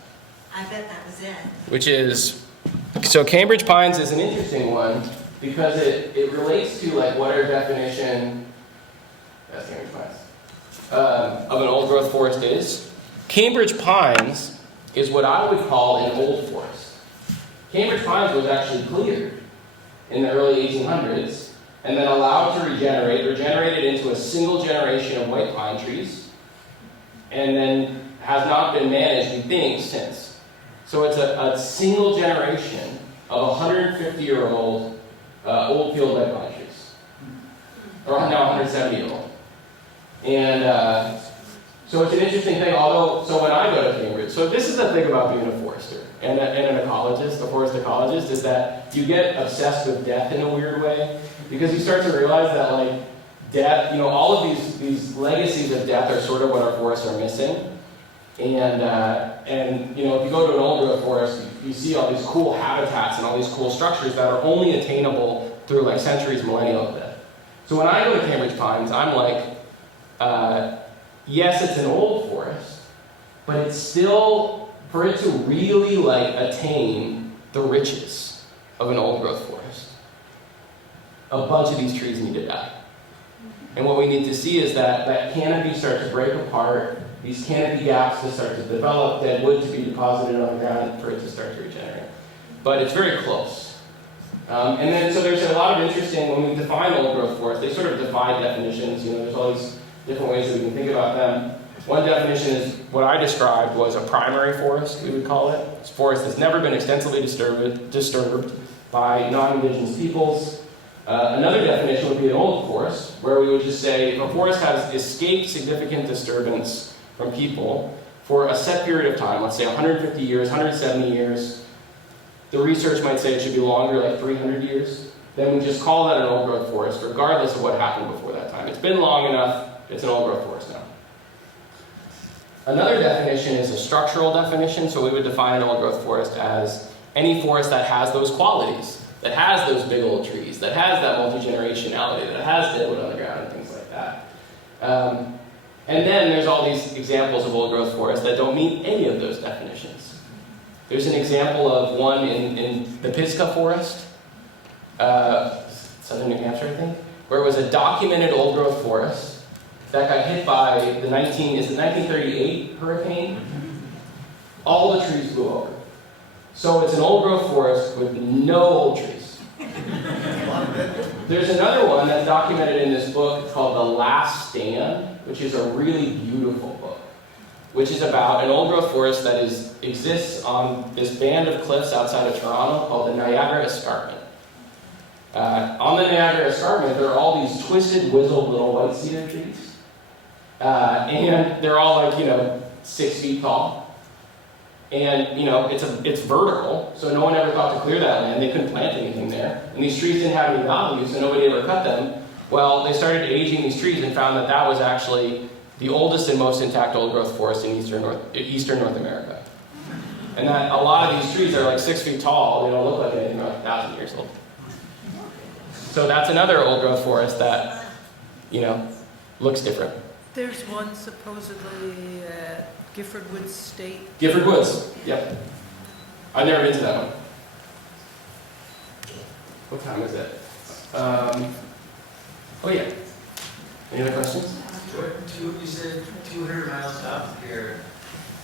I bet that was it. So Cambridge Pines is an interesting one because it relates to like what our definition, that's Cambridge Pines, of an old growth forest is. Cambridge Pines is what I would call an old forest. Cambridge Pines was actually cleared in the early 1800s and then allowed to regenerated into a single generation of white pine trees, and then has not been managed, we think, since. So it's a single generation of 150-year-old old field white pine trees, or now 170-year-old. And so it's an interesting thing, so when I go to Cambridge, so this is the thing about being a forester and an ecologist, a forest ecologist, is that you get obsessed with death in a weird way, because you start to realize that like death, all of these legacies of death are sort of what our forests are missing. And if you go to an old growth forest, you see all these cool habitats and all these cool structures that are only attainable through like centuries, millennia of death. So when I go to Cambridge Pines, I'm like, yes, it's an old forest, but it's still, for it to really like attain the riches of an old growth forest, a bunch of these trees need to die. And what we need to see is that canopy start to break apart, these canopy gaps to start to develop, dead wood to be deposited on the ground for it to start to regenerate. But it's very close. And then, so there's a lot of interesting, when we define old growth forest, they sort of define definitions. There's all these different ways that we can think about them. One definition is what I described was a primary forest, we would call it. It's a forest that's never been extensively disturbed by non-indigenous peoples. Another definition would be an old forest, where we would just say if a forest has escaped significant disturbance from people for a set period of time, let's say 150 years, 170 years, the research might say it should be longer, like 300 years, then we just call that an old growth forest, regardless of what happened before that time. It's been long enough, it's an old growth forest now. Another definition is a structural definition, so we would define an old growth forest as any forest that has those qualities, that has those big old trees, that has that multi-generationality, that has deadwood on the ground and things like that. And then there's all these examples of old growth forests that don't meet any of those definitions. There's an example of one in the Pisgah Forest, southern New Hampshire, I think, where it was a documented old growth forest that got hit by the 1938 hurricane. All the trees blew over. So it's an old growth forest with no old trees. There's another one that's documented in this book called The Last Stand, which is a really beautiful book, which is about an old growth forest that exists on this band of cliffs outside of Toronto called the Niagara Escarpment. On the Niagara Escarpment, there are all these twisted, wizzled little white cedar trees. And they're all like, 6 feet tall. And, it's vertical, so no one ever thought to clear that land. They couldn't plant anything there. And these trees didn't have any value, so nobody ever cut them. Well, they started aging these trees and found that was actually the oldest and most intact old-growth forest in eastern North America. And that a lot of these trees are like 6 feet tall. They don't look like anything like 1,000 years old. So that's another old-growth forest that, looks different. There's one supposedly at Gifford Woods State. Gifford Woods, yep. I've never been to that one. What time is it? Oh yeah. Any other questions? You said 200 miles south of here,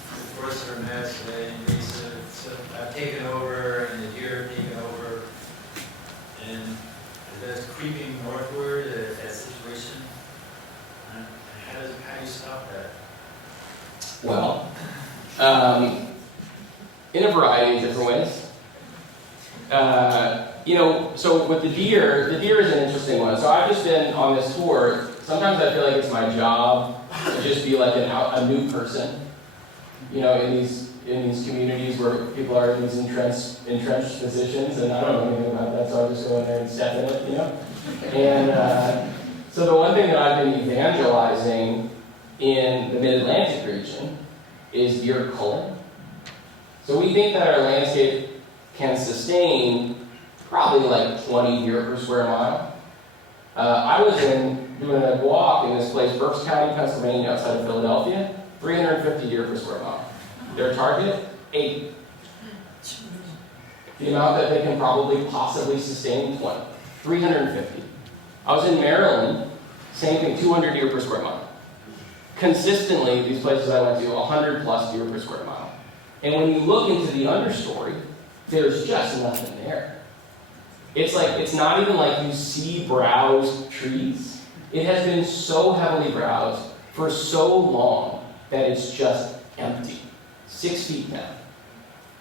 the forests are a mess, they're invasive, so I've taken over, and the deer have taken over, and that's creeping northward, that situation. How do you stop that? Well, in a variety of different ways. So with the deer is an interesting one. So I've just been on this tour. Sometimes I feel like it's my job to just be like a new person, in these communities where people are in these entrenched positions, and I don't know anything about that, so I just go in there and step in it, And so the one thing that I've been evangelizing in the Mid-Atlantic region is deer culling. So we think that our landscape can sustain probably like 20 deer per square mile. I was doing a walk in this place, Berks County, Pennsylvania, outside of Philadelphia, 350 deer per square mile. Their target, 8. The amount that they can probably possibly sustain, 20. 350. I was in Maryland, same thing, 200 deer per square mile. Consistently, these places I went to, 100 plus deer per square mile. And when you look into the understory, there's just nothing there. It's not even like you see browsed trees. It has been so heavily browsed for so long that it's just empty. 6 feet down.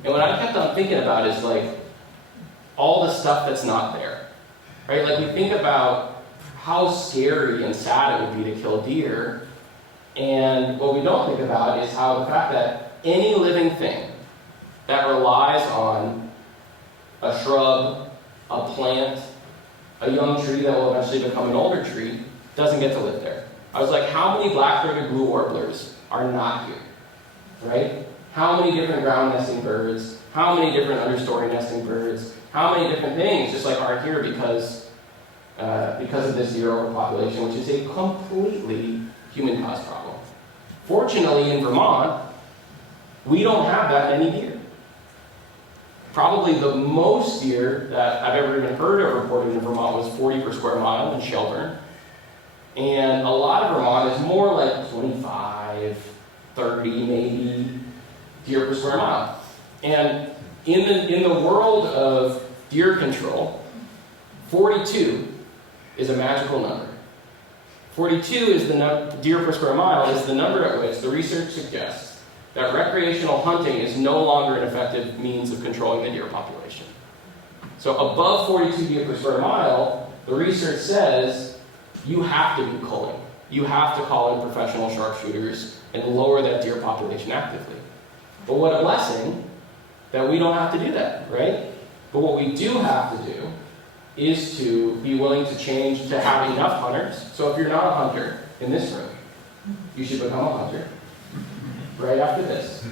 And what I kept on thinking about is like all the stuff that's not there. Right? Like we think about how scary and sad it would be to kill deer. And what we don't think about is how the fact that any living thing that relies on a shrub, a plant, a young tree that will eventually become an older tree, doesn't get to live there. I was like, how many black-throated blue warblers are not here? Right? How many different ground nesting birds, how many different understory nesting birds, how many different things just like aren't here because of this deer overpopulation, which is a completely human-caused problem. Fortunately, in Vermont, we don't have that many deer. Probably the most deer that I've ever even heard of reported in Vermont was 40 per square mile in Shelburne. And a lot of Vermont is more like 25, 30 maybe deer per square mile. And in the world of deer control, 42 is a magical number. 42 is the deer per square mile is the number at which the research suggests that recreational hunting is no longer an effective means of controlling the deer population. So above 42 deer per square mile, the research says you have to be culling. You have to call in professional sharpshooters and lower that deer population actively. But what a blessing that we don't have to do that, right? But what we do have to do is to be willing to change to have enough hunters. So if you're not a hunter in this room, you should become a hunter right after this.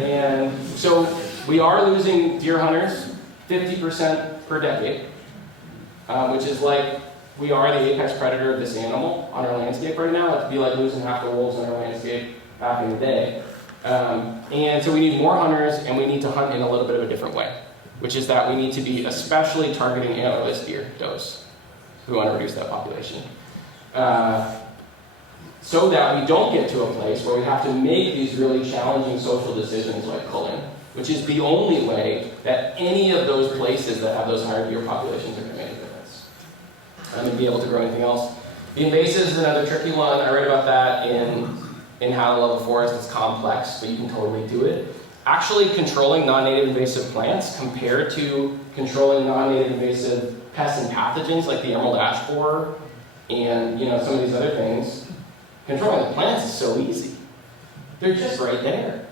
And so we are losing deer hunters 50% per decade, which is like we are the apex predator of this animal on our landscape right now. It'd be like losing half the wolves on our landscape back in the day. And so we need more hunters, and we need to hunt in a little bit of a different way, which is that we need to be especially targeting antlerless deer does. We want to reduce that population. So that we don't get to a place where we have to make these really challenging social decisions like culling, which is the only way that any of those places that have those higher deer populations are going to make a difference. I'm going to be able to grow anything else. The invasives is another tricky one. I read about that in How to Love a Forest. It's complex, but you can totally do it. Actually controlling non-native invasive plants compared to controlling non-native invasive pests and pathogens like the emerald ash borer and some of these other things, controlling the plants is so easy. They're just right there.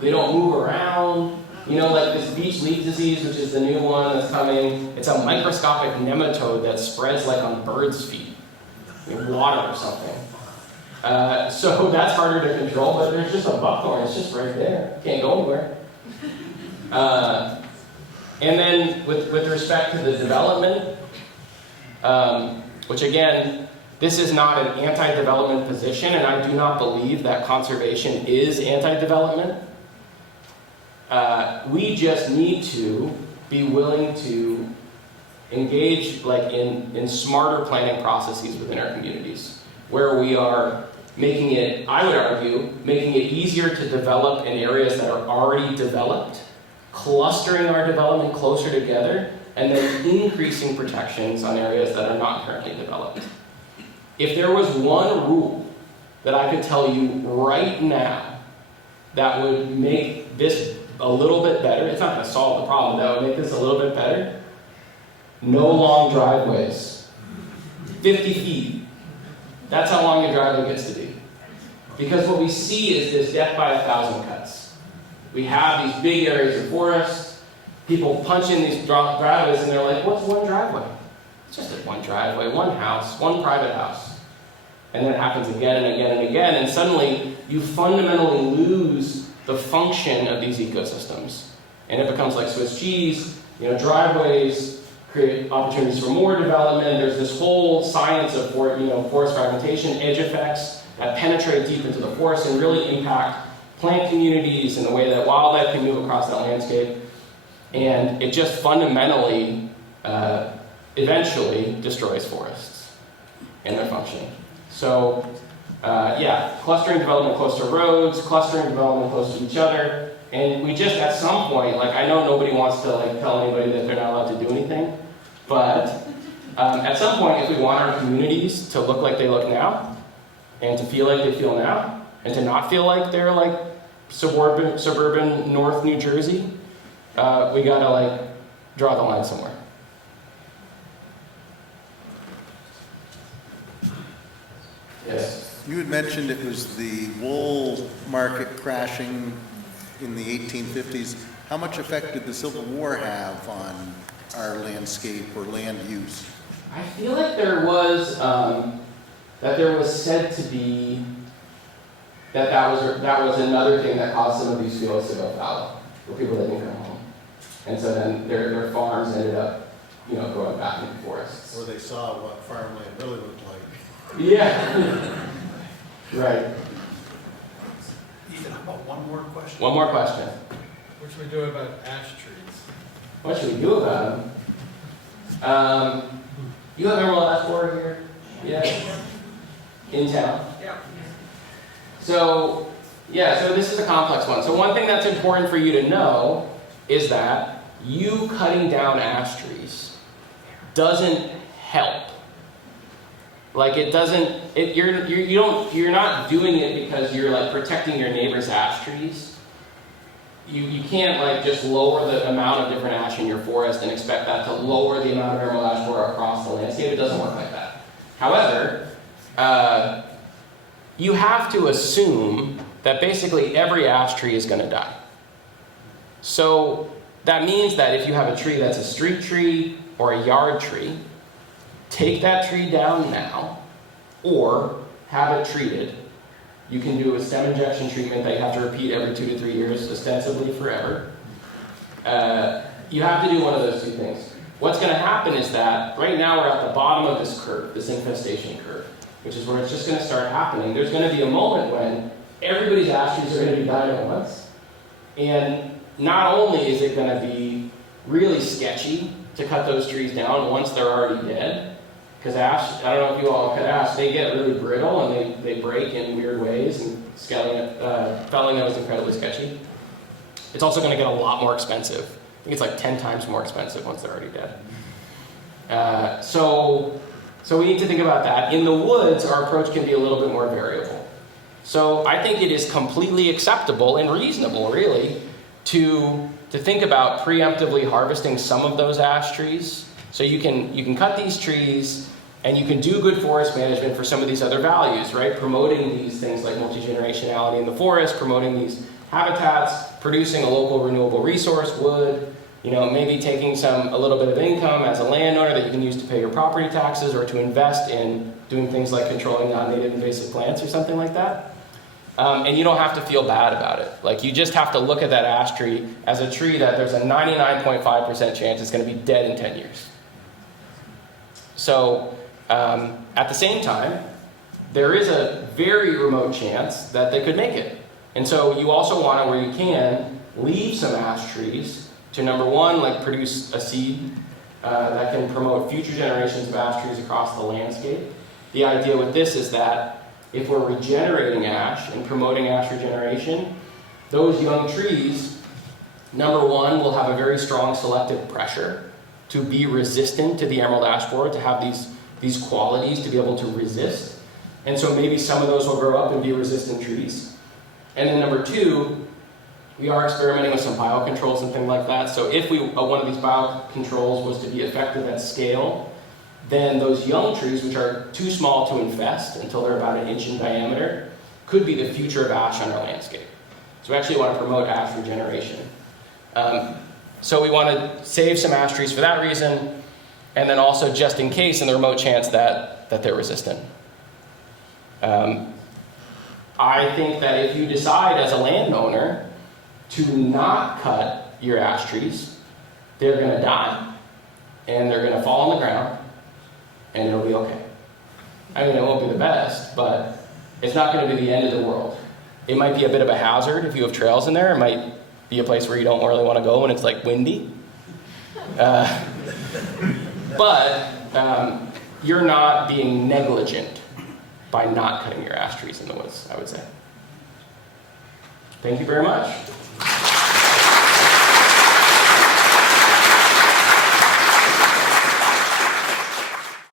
They don't move around. Like this beech leaf disease, which is the new one that's coming, it's a microscopic nematode that spreads like on birds' feet. water or something. So that's harder to control, but there's just a buckthorn, it's just right there. Can't go anywhere. And then with respect to the development, which again, this is not an anti-development position, and I do not believe that conservation is anti-development. We just need to be willing to engage like in smarter planning processes within our communities, where we are making it, I would argue, making it easier to develop in areas that are already developed, clustering our development closer together, and then increasing protections on areas that are not currently developed. If there was one rule that I could tell you right now that would make this a little bit better, it's not going to solve the problem, that would make this a little bit better, no long driveways. 50 feet. That's how long your driveway gets to be. Because what we see is this death by 1,000 cuts. We have these big areas of forest, people punch in these driveways and they're like, what's one driveway? It's just one driveway, one house, one private house. And then it happens again and again and again, and suddenly you fundamentally lose the function of these ecosystems. And it becomes like Swiss cheese, driveways create opportunities for more development. There's this whole science of forest fragmentation, edge effects that penetrate deep into the forest and really impact plant communities and the way that wildlife can move across that landscape. And it just fundamentally, eventually destroys forests and their function. So, clustering development close to roads, clustering development close to each other, and we just, at some point, I know nobody wants to tell anybody that they're not allowed to do anything, but at some point, if we want our communities to look like they look now, and to feel like they feel now, and to not feel like they're like suburban North New Jersey, we gotta draw the line somewhere. Yes. You had mentioned it was the wool market crashing in the 1850s. How much effect did the Civil War have on our landscape or land use? I feel like there was said to be that was another thing that caused some of these fields to go fallow, for people that didn't come home, and so then their farms ended up, going back into forests. Or they saw what farmland really looked like. Yeah. Right. Ethan, how about one more question? One more question. What should we do about ash trees? What should we do about them? You have emerald ash borer here? Yeah. In town? Yeah. So this is a complex one. So one thing that's important for you to know is that you cutting down ash trees doesn't help. You're not doing it because you're protecting your neighbor's ash trees. You can't just lower the amount of different ash in your forest and expect that to lower the amount of emerald ash borer across the landscape. It doesn't work like that. However, you have to assume that basically every ash tree is going to die. So that means that if you have a tree that's a street tree or a yard tree, take that tree down now, or have it treated. You can do a stem injection treatment that you have to repeat every 2 to 3 years, ostensibly forever. You have to do one of those two things. What's going to happen is that right now we're at the bottom of this curve, this infestation curve, which is where it's just going to start happening. There's going to be a moment when everybody's ash trees are going to be dying at once. And not only is it going to be really sketchy to cut those trees down once they're already dead, because ash, I don't know if you all cut ash, they get really brittle and they break in weird ways, and felling them is incredibly sketchy. It's also going to get a lot more expensive. I think it's 10 times more expensive once they're already dead. So we need to think about that. In the woods, our approach can be a little bit more variable. So I think it is completely acceptable and reasonable, really, to think about preemptively harvesting some of those ash trees. So you can cut these trees, and you can do good forest management for some of these other values, right? Promoting these things like multi-generationality in the forest, promoting these habitats, producing a local renewable resource, wood, You know, maybe taking a little bit of income as a landowner that you can use to pay your property taxes or to invest in doing things like controlling non-native invasive plants or something like that. And you don't have to feel bad about it. Like, you just have to look at that ash tree as a tree that there's a 99.5% chance it's going to be dead in 10 years. So, at the same time, there is a very remote chance that they could make it. And so you also want to, where you can, leave some ash trees to, number one, like produce a seed that can promote future generations of ash trees across the landscape. The idea with this is that if we're regenerating ash and promoting ash regeneration, those young trees, number one, will have a very strong selective pressure to be resistant to the emerald ash borer, to have these qualities to be able to resist. And so maybe some of those will grow up and be resistant trees. And then number two, we are experimenting with some biocontrols and things like that. So if one of these biocontrols was to be effective at scale, then those young trees, which are too small to infest until they're about 1 inch in diameter, could be the future of ash on our landscape. So we actually want to promote ash regeneration. So we want to save some ash trees for that reason, and then also just in case, in the remote chance that they're resistant. I think that if you decide as a landowner to not cut your ash trees, they're going to die, and they're going to fall on the ground, and it'll be okay. I mean, it won't be the best, but it's not going to be the end of the world. It might be a bit of a hazard if you have trails in there. It might be a place where you don't really want to go when it's like windy. But you're not being negligent by not cutting your ash trees in the woods, I would say. Thank you very much.